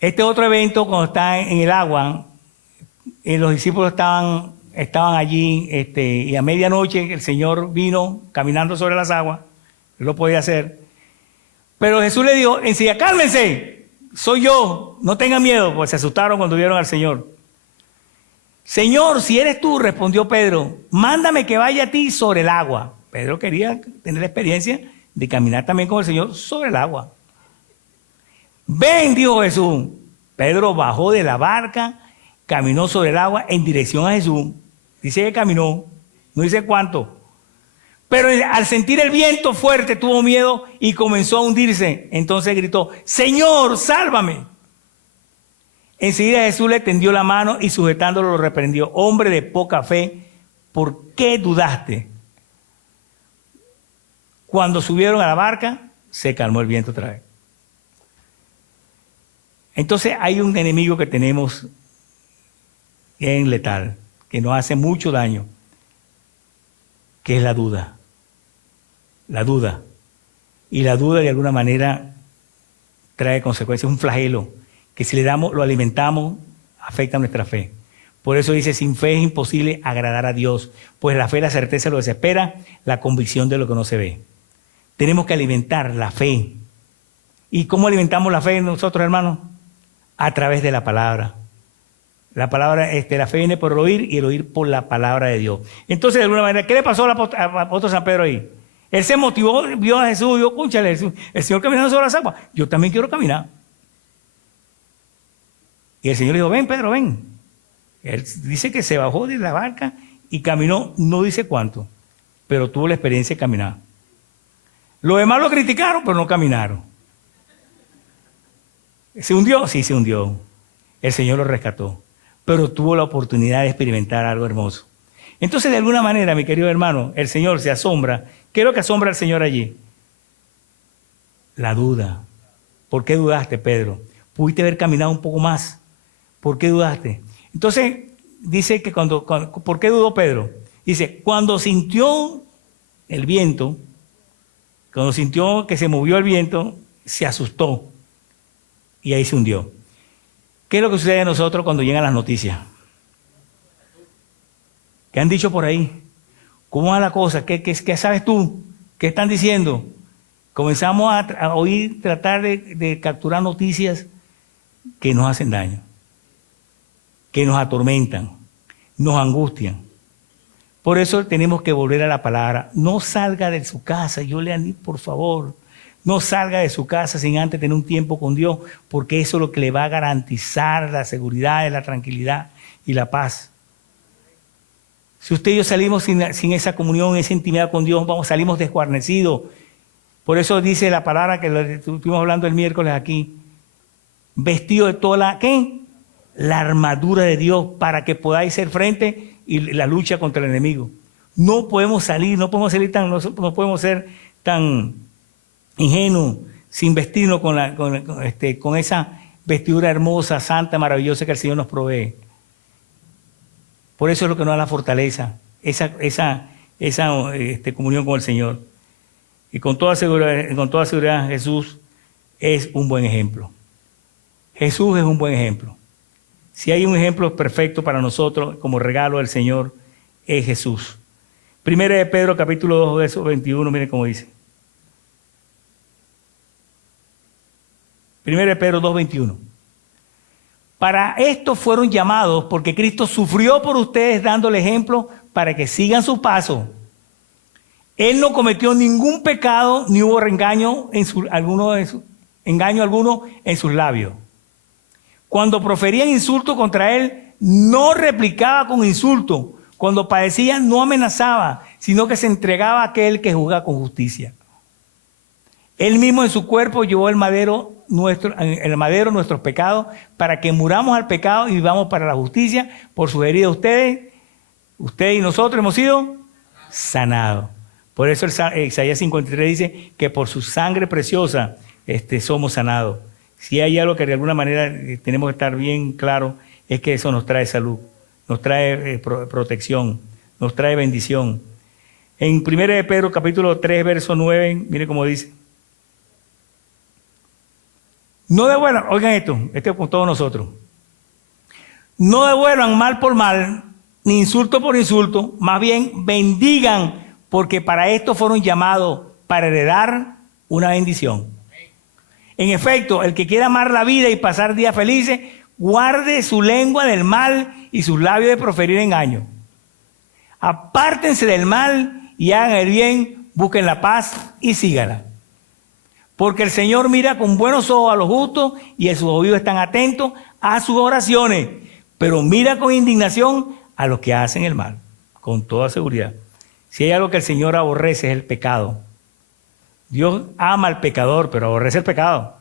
Este otro evento, cuando está en el agua, los discípulos estaban allí, y a medianoche el Señor vino caminando sobre las aguas, él lo podía hacer, pero Jesús le dijo, enseguida, cálmense, soy yo, no tengan miedo, pues se asustaron cuando vieron al Señor. Señor, si eres tú, respondió Pedro, mándame que vaya a ti sobre el agua. Pedro quería tener la experiencia de caminar también con el Señor sobre el agua. Ven, dijo Jesús. Pedro bajó de la barca, caminó sobre el agua en dirección a Jesús. Dice que caminó, no dice cuánto. Pero al sentir el viento fuerte tuvo miedo y comenzó a hundirse. Entonces gritó, Señor, sálvame. Enseguida Jesús le tendió la mano y sujetándolo lo reprendió. Hombre de poca fe, ¿por qué dudaste? Cuando subieron a la barca, se calmó el viento otra vez. Entonces hay un enemigo que tenemos en letal, que nos hace mucho daño, que es la duda. La duda. Y la duda de alguna manera trae consecuencias, un flagelo, que si le damos, lo alimentamos, afecta nuestra fe. Por eso dice, sin fe es imposible agradar a Dios, pues la fe es la certeza de lo que se espera, la convicción de lo que no se ve. Tenemos que alimentar la fe. ¿Y cómo alimentamos la fe nosotros, hermanos? A través de la palabra. La palabra, la fe viene por el oír y el oír por la palabra de Dios. Entonces, de alguna manera, ¿qué le pasó al apóstol San Pedro ahí? Él se motivó, vio a Jesús, vio, cúnchale, el Señor caminando sobre las aguas. Yo también quiero caminar. Y el Señor le dijo, ven Pedro, ven. Él dice que se bajó de la barca y caminó, no dice cuánto, pero tuvo la experiencia de caminar. Los demás lo criticaron, pero no caminaron. ¿Se hundió? Sí, se hundió. El Señor lo rescató, pero tuvo la oportunidad de experimentar algo hermoso. Entonces, de alguna manera, mi querido hermano, el Señor se asombra. ¿Qué es lo que asombra al Señor allí? La duda. ¿Por qué dudaste, Pedro? Pudiste haber caminado un poco más. ¿Por qué dudaste? Entonces, dice que ¿por qué dudó Pedro? Dice, cuando sintió el viento, cuando sintió que se movió el viento, se asustó y ahí se hundió. ¿Qué es lo que sucede a nosotros cuando llegan las noticias? ¿Qué han dicho por ahí? ¿Cómo va la cosa? ¿Qué sabes tú? ¿Qué están diciendo? Comenzamos a oír, tratar de capturar noticias que nos hacen daño, que nos atormentan, nos angustian. Por eso tenemos que volver a la palabra. No salga de su casa, yo le animo, por favor, no salga de su casa sin antes tener un tiempo con Dios, porque eso es lo que le va a garantizar la seguridad, la tranquilidad y la paz. Si usted y yo salimos sin esa comunión, esa intimidad con Dios, salimos desguarnecidos. Por eso dice la palabra que estuvimos hablando el miércoles aquí, vestido de toda la armadura de Dios para que podáis hacer frente y la lucha contra el enemigo. No podemos ser tan ingenuos sin vestirnos con esa vestidura hermosa, santa, maravillosa que el Señor nos provee. Por eso es lo que nos da la fortaleza, esa comunión con el Señor. Y con toda seguridad Jesús es un buen ejemplo. Jesús es un buen ejemplo. Si hay un ejemplo perfecto para nosotros como regalo del Señor, es Jesús. Primera de Pedro, capítulo 2, verso 21, miren cómo dice. Primera de Pedro 2, 21. Para esto fueron llamados porque Cristo sufrió por ustedes dándole ejemplo para que sigan su paso. Él no cometió ningún pecado ni hubo engaño alguno en sus labios. Cuando proferían insultos contra él, no replicaba con insulto. Cuando padecía, no amenazaba, sino que se entregaba a aquel que juzga con justicia. Él mismo en su cuerpo llevó el madero nuestros pecados, para que muramos al pecado y vivamos para la justicia. Por sus heridas ustedes y nosotros hemos sido sanados. Por eso Isaías 53 dice que por su sangre preciosa somos sanados. Si hay algo que de alguna manera tenemos que estar bien claro, es que eso nos trae salud, nos trae protección, nos trae bendición. En 1 de Pedro capítulo 3, verso 9, mire cómo dice. No devuelvan, oigan esto es con todos nosotros. No devuelvan mal por mal, ni insulto por insulto, más bien bendigan, porque para esto fueron llamados, para heredar una bendición. En efecto, el que quiera amar la vida y pasar días felices, guarde su lengua del mal y sus labios de proferir engaño. Apártense del mal y hagan el bien, busquen la paz y síganla. Porque el Señor mira con buenos ojos a los justos y sus oídos están atentos a sus oraciones, pero mira con indignación a los que hacen el mal, con toda seguridad. Si hay algo que el Señor aborrece es el pecado. Dios ama al pecador, pero aborrece el pecado.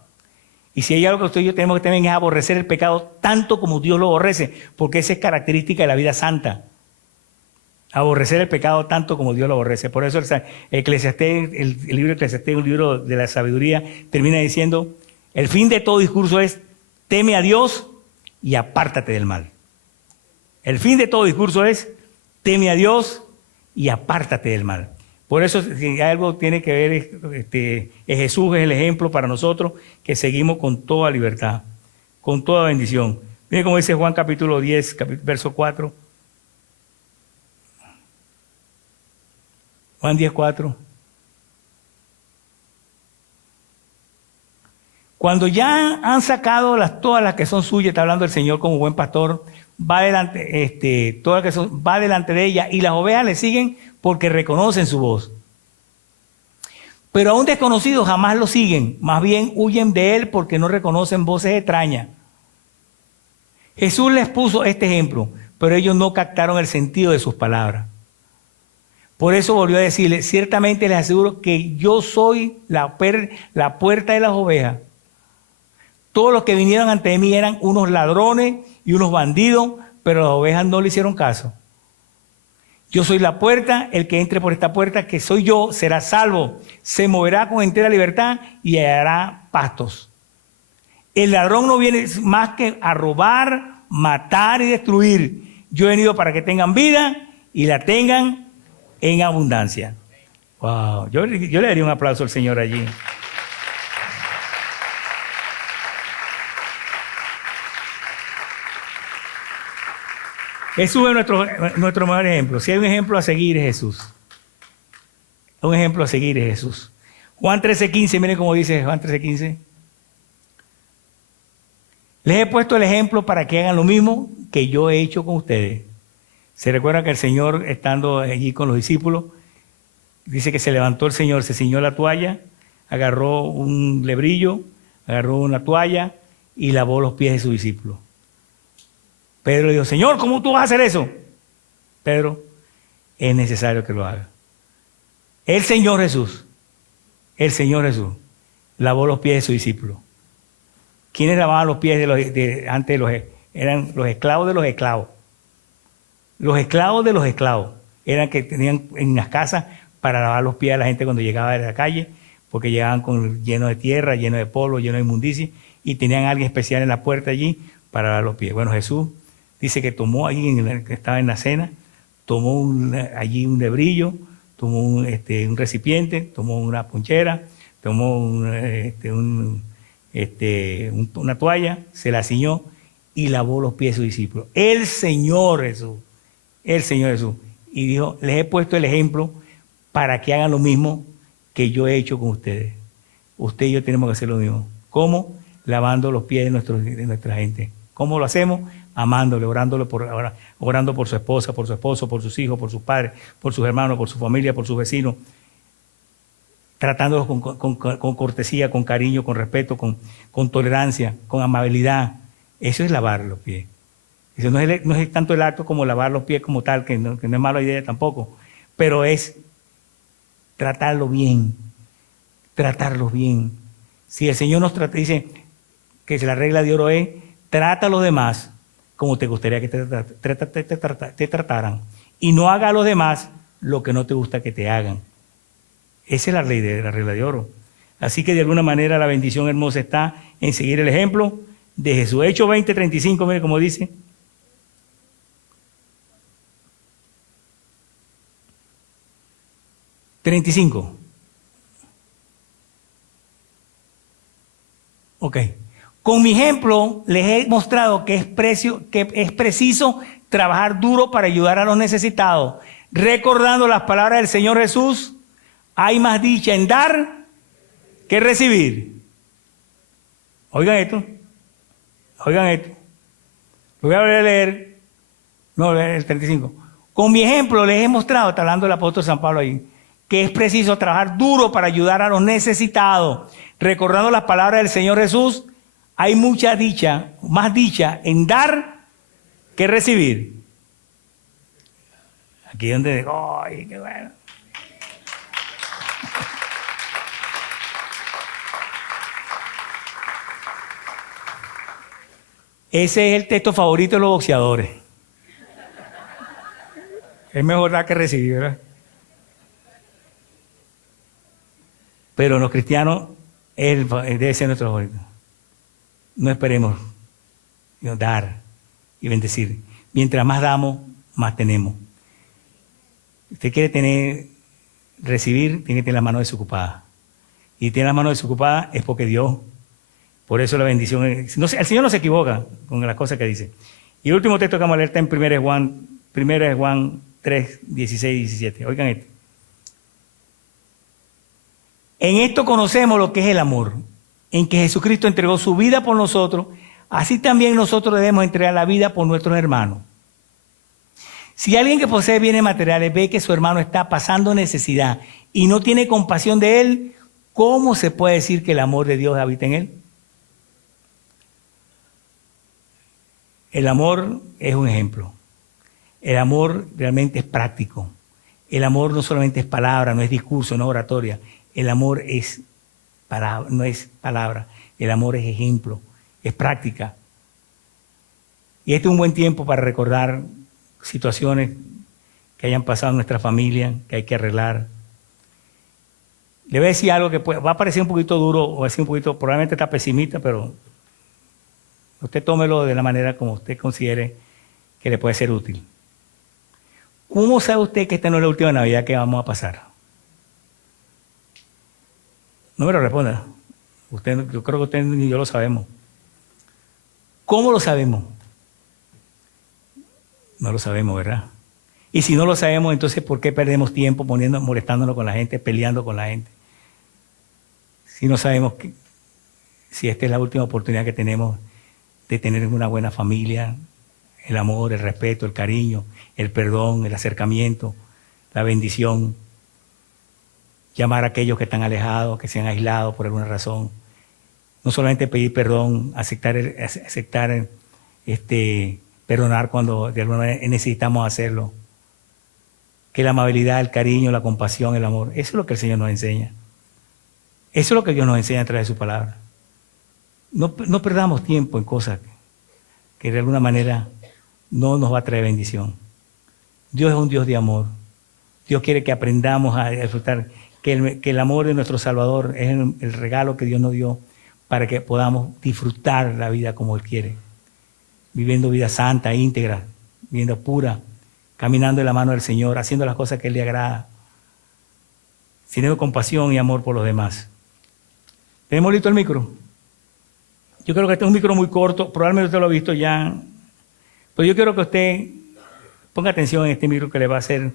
Y si hay algo que usted y yo tenemos que también es aborrecer el pecado tanto como Dios lo aborrece, porque esa es característica de la vida santa. Aborrecer el pecado tanto como Dios lo aborrece. Por eso Eclesiastés, el libro de Eclesiastés, un libro de la sabiduría, termina diciendo, el fin de todo discurso es, teme a Dios y apártate del mal. El fin de todo discurso es, teme a Dios y apártate del mal. Por eso, si algo tiene que ver, Jesús es el ejemplo para nosotros que seguimos con toda libertad, con toda bendición. Miren cómo dice Juan capítulo 10, verso 4. Juan 10, 4. Cuando ya han sacado todas las que son suyas, está hablando el Señor como buen pastor, va delante, todas las que son, va delante de ella y las ovejas le siguen porque reconocen su voz. Pero a un desconocido jamás lo siguen, más bien huyen de él porque no reconocen voces extrañas. Jesús les puso este ejemplo, pero ellos no captaron el sentido de sus palabras. Por eso volvió a decirles, ciertamente les aseguro que yo soy la puerta de las ovejas. Todos los que vinieron ante mí eran unos ladrones y unos bandidos, pero las ovejas no le hicieron caso. Yo soy la puerta, el que entre por esta puerta, que soy yo, será salvo, se moverá con entera libertad y hallará pastos. El ladrón no viene más que a robar, matar y destruir. Yo he venido para que tengan vida y la tengan en abundancia. Wow, yo le daría un aplauso al Señor allí. Jesús es nuestro mejor ejemplo. Si hay un ejemplo a seguir es Jesús. Un ejemplo a seguir es Jesús. Juan 13:15, miren cómo dice Juan 13:15. Les he puesto el ejemplo para que hagan lo mismo que yo he hecho con ustedes. Se recuerda que el Señor, estando allí con los discípulos, dice que se levantó el Señor, se ciñó la toalla, agarró un lebrillo, agarró una toalla y lavó los pies de sus discípulos. Pedro le dijo, Señor, ¿cómo tú vas a hacer eso? Pedro, es necesario que lo haga. El Señor Jesús lavó los pies de sus discípulos. ¿Quiénes lavaban los pies antes eran los esclavos de los esclavos? Los esclavos de los esclavos eran que tenían en las casas para lavar los pies a la gente cuando llegaba de la calle, porque llegaban llenos de tierra, llenos de polvo, llenos de inmundicia, y tenían a alguien especial en la puerta allí para lavar los pies. Bueno, Jesús dice que tomó allí, que estaba en la cena, tomó allí un lebrillo, tomó un recipiente, tomó una ponchera, tomó una toalla, se la ciñó y lavó los pies de sus discípulos. El Señor Jesús. Y dijo, les he puesto el ejemplo para que hagan lo mismo que yo he hecho con ustedes. Usted y yo tenemos que hacer lo mismo. ¿Cómo? Lavando los pies de nuestra gente. ¿Cómo lo hacemos? Amándole, orando por su esposa, por su esposo, por sus hijos, por sus padres, por sus hermanos, por su familia, por sus vecinos. Tratándolos con cortesía, con cariño, con respeto, con tolerancia, con amabilidad. Eso es lavar los pies. Eso no es tanto el acto como lavar los pies como tal, que no es mala idea tampoco, pero es tratarlos bien. Si el Señor nos dice que la regla de oro es, trata a los demás como te gustaría que te trataran, y no haga a los demás lo que no te gusta que te hagan. Esa es la regla de oro. Así que de alguna manera la bendición hermosa está en seguir el ejemplo de Jesús. Hechos 20:35, mire cómo dice. ¿35? Ok. Con mi ejemplo les he mostrado que es preciso trabajar duro para ayudar a los necesitados. Recordando las palabras del Señor Jesús, hay más dicha en dar que recibir. Oigan esto. Lo voy a leer. No, el 35. Con mi ejemplo les he mostrado, está hablando el apóstol San Pablo ahí, que es preciso trabajar duro para ayudar a los necesitados. Recordando las palabras del Señor Jesús, hay más dicha en dar que recibir. Aquí es donde digo, ¡ay, qué bueno! Ese es el texto favorito de los boxeadores. Es mejor dar que recibir, ¿verdad? Pero los cristianos, él debe ser nuestro favorito. No esperemos, sino dar y bendecir. Mientras más damos, más tenemos. Si usted quiere recibir, tiene que tener las manos desocupadas. Y tiene las manos desocupadas es porque Dios, por eso la bendición. El Señor no se equivoca con las cosas que dice. Y el último texto que vamos a leer está en 1 Juan 3, 16 y 17. Oigan esto. En esto conocemos lo que es el amor, en que Jesucristo entregó su vida por nosotros, así también nosotros debemos entregar la vida por nuestros hermanos. Si alguien que posee bienes materiales ve que su hermano está pasando necesidad y no tiene compasión de él, ¿cómo se puede decir que el amor de Dios habita en él? El amor es un ejemplo. El amor realmente es práctico. El amor no solamente es palabra, no es discurso, no es oratoria. El amor no es palabra, el amor es ejemplo, es práctica. Y este es un buen tiempo para recordar situaciones que hayan pasado en nuestra familia, que hay que arreglar. Le voy a decir algo que va a parecer un poquito duro o así un poquito, probablemente está pesimista, pero usted tómelo de la manera como usted considere que le puede ser útil. ¿Cómo sabe usted que esta no es la última Navidad que vamos a pasar? No me lo responda. Yo creo que usted ni yo lo sabemos. ¿Cómo lo sabemos? No lo sabemos, ¿verdad? Y si no lo sabemos, entonces ¿por qué perdemos tiempo molestándonos con la gente, peleando con la gente? Si no sabemos si esta es la última oportunidad que tenemos de tener una buena familia, el amor, el respeto, el cariño, el perdón, el acercamiento, la bendición, llamar a aquellos que están alejados, que se han aislado por alguna razón. No solamente pedir perdón, perdonar cuando de alguna manera necesitamos hacerlo. Que la amabilidad, el cariño, la compasión, el amor, eso es lo que el Señor nos enseña. Eso es lo que Dios nos enseña a través de su palabra. No perdamos tiempo en cosas que de alguna manera no nos va a traer bendición. Dios es un Dios de amor. Dios quiere que aprendamos a disfrutar, que el amor de nuestro Salvador es el regalo que Dios nos dio para que podamos disfrutar la vida como Él quiere. Viviendo vida santa, íntegra, viviendo pura, caminando de la mano del Señor, haciendo las cosas que Él le agrada, teniendo compasión y amor por los demás. ¿Tenemos listo el micro? Yo creo que este es un micro muy corto, probablemente usted lo ha visto ya, pero yo quiero que usted ponga atención en este micro que le va a hacer.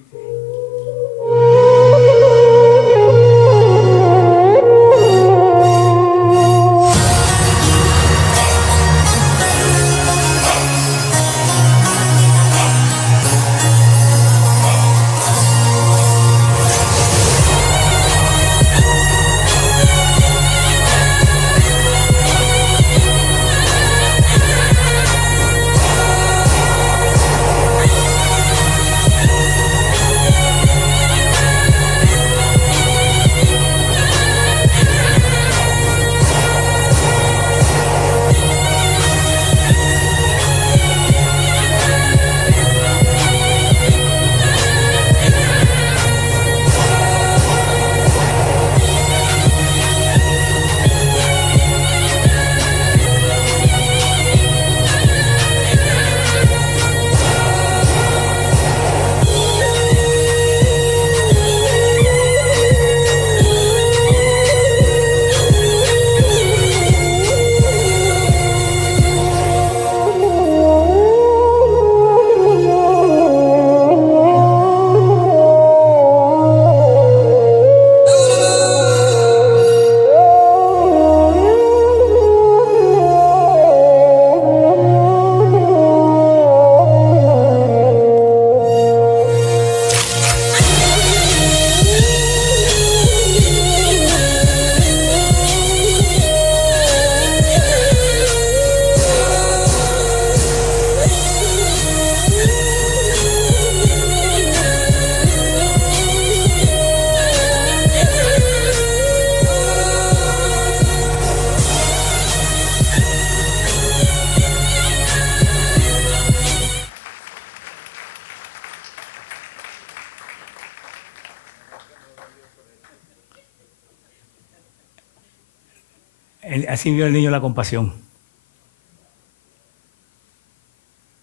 Así vio el niño la compasión.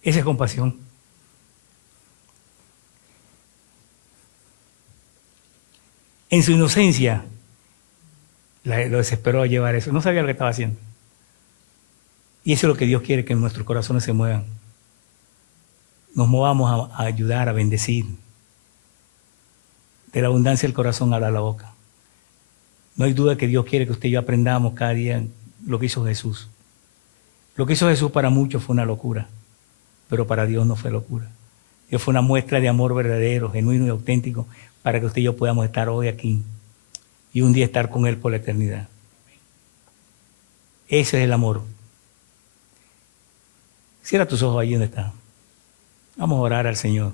Esa es compasión. En su inocencia, lo desesperó a llevar eso. No sabía lo que estaba haciendo. Y eso es lo que Dios quiere, que nuestros corazones se muevan. Nos movamos a ayudar, a bendecir. De la abundancia del corazón habla la boca. No hay duda que Dios quiere que usted y yo aprendamos cada día lo que hizo Jesús. Lo que hizo Jesús para muchos fue una locura, pero para Dios no fue locura. Dios fue una muestra de amor verdadero, genuino y auténtico para que usted y yo podamos estar hoy aquí y un día estar con Él por la eternidad. Ese es el amor. Cierra tus ojos ahí donde está. Vamos a orar al Señor.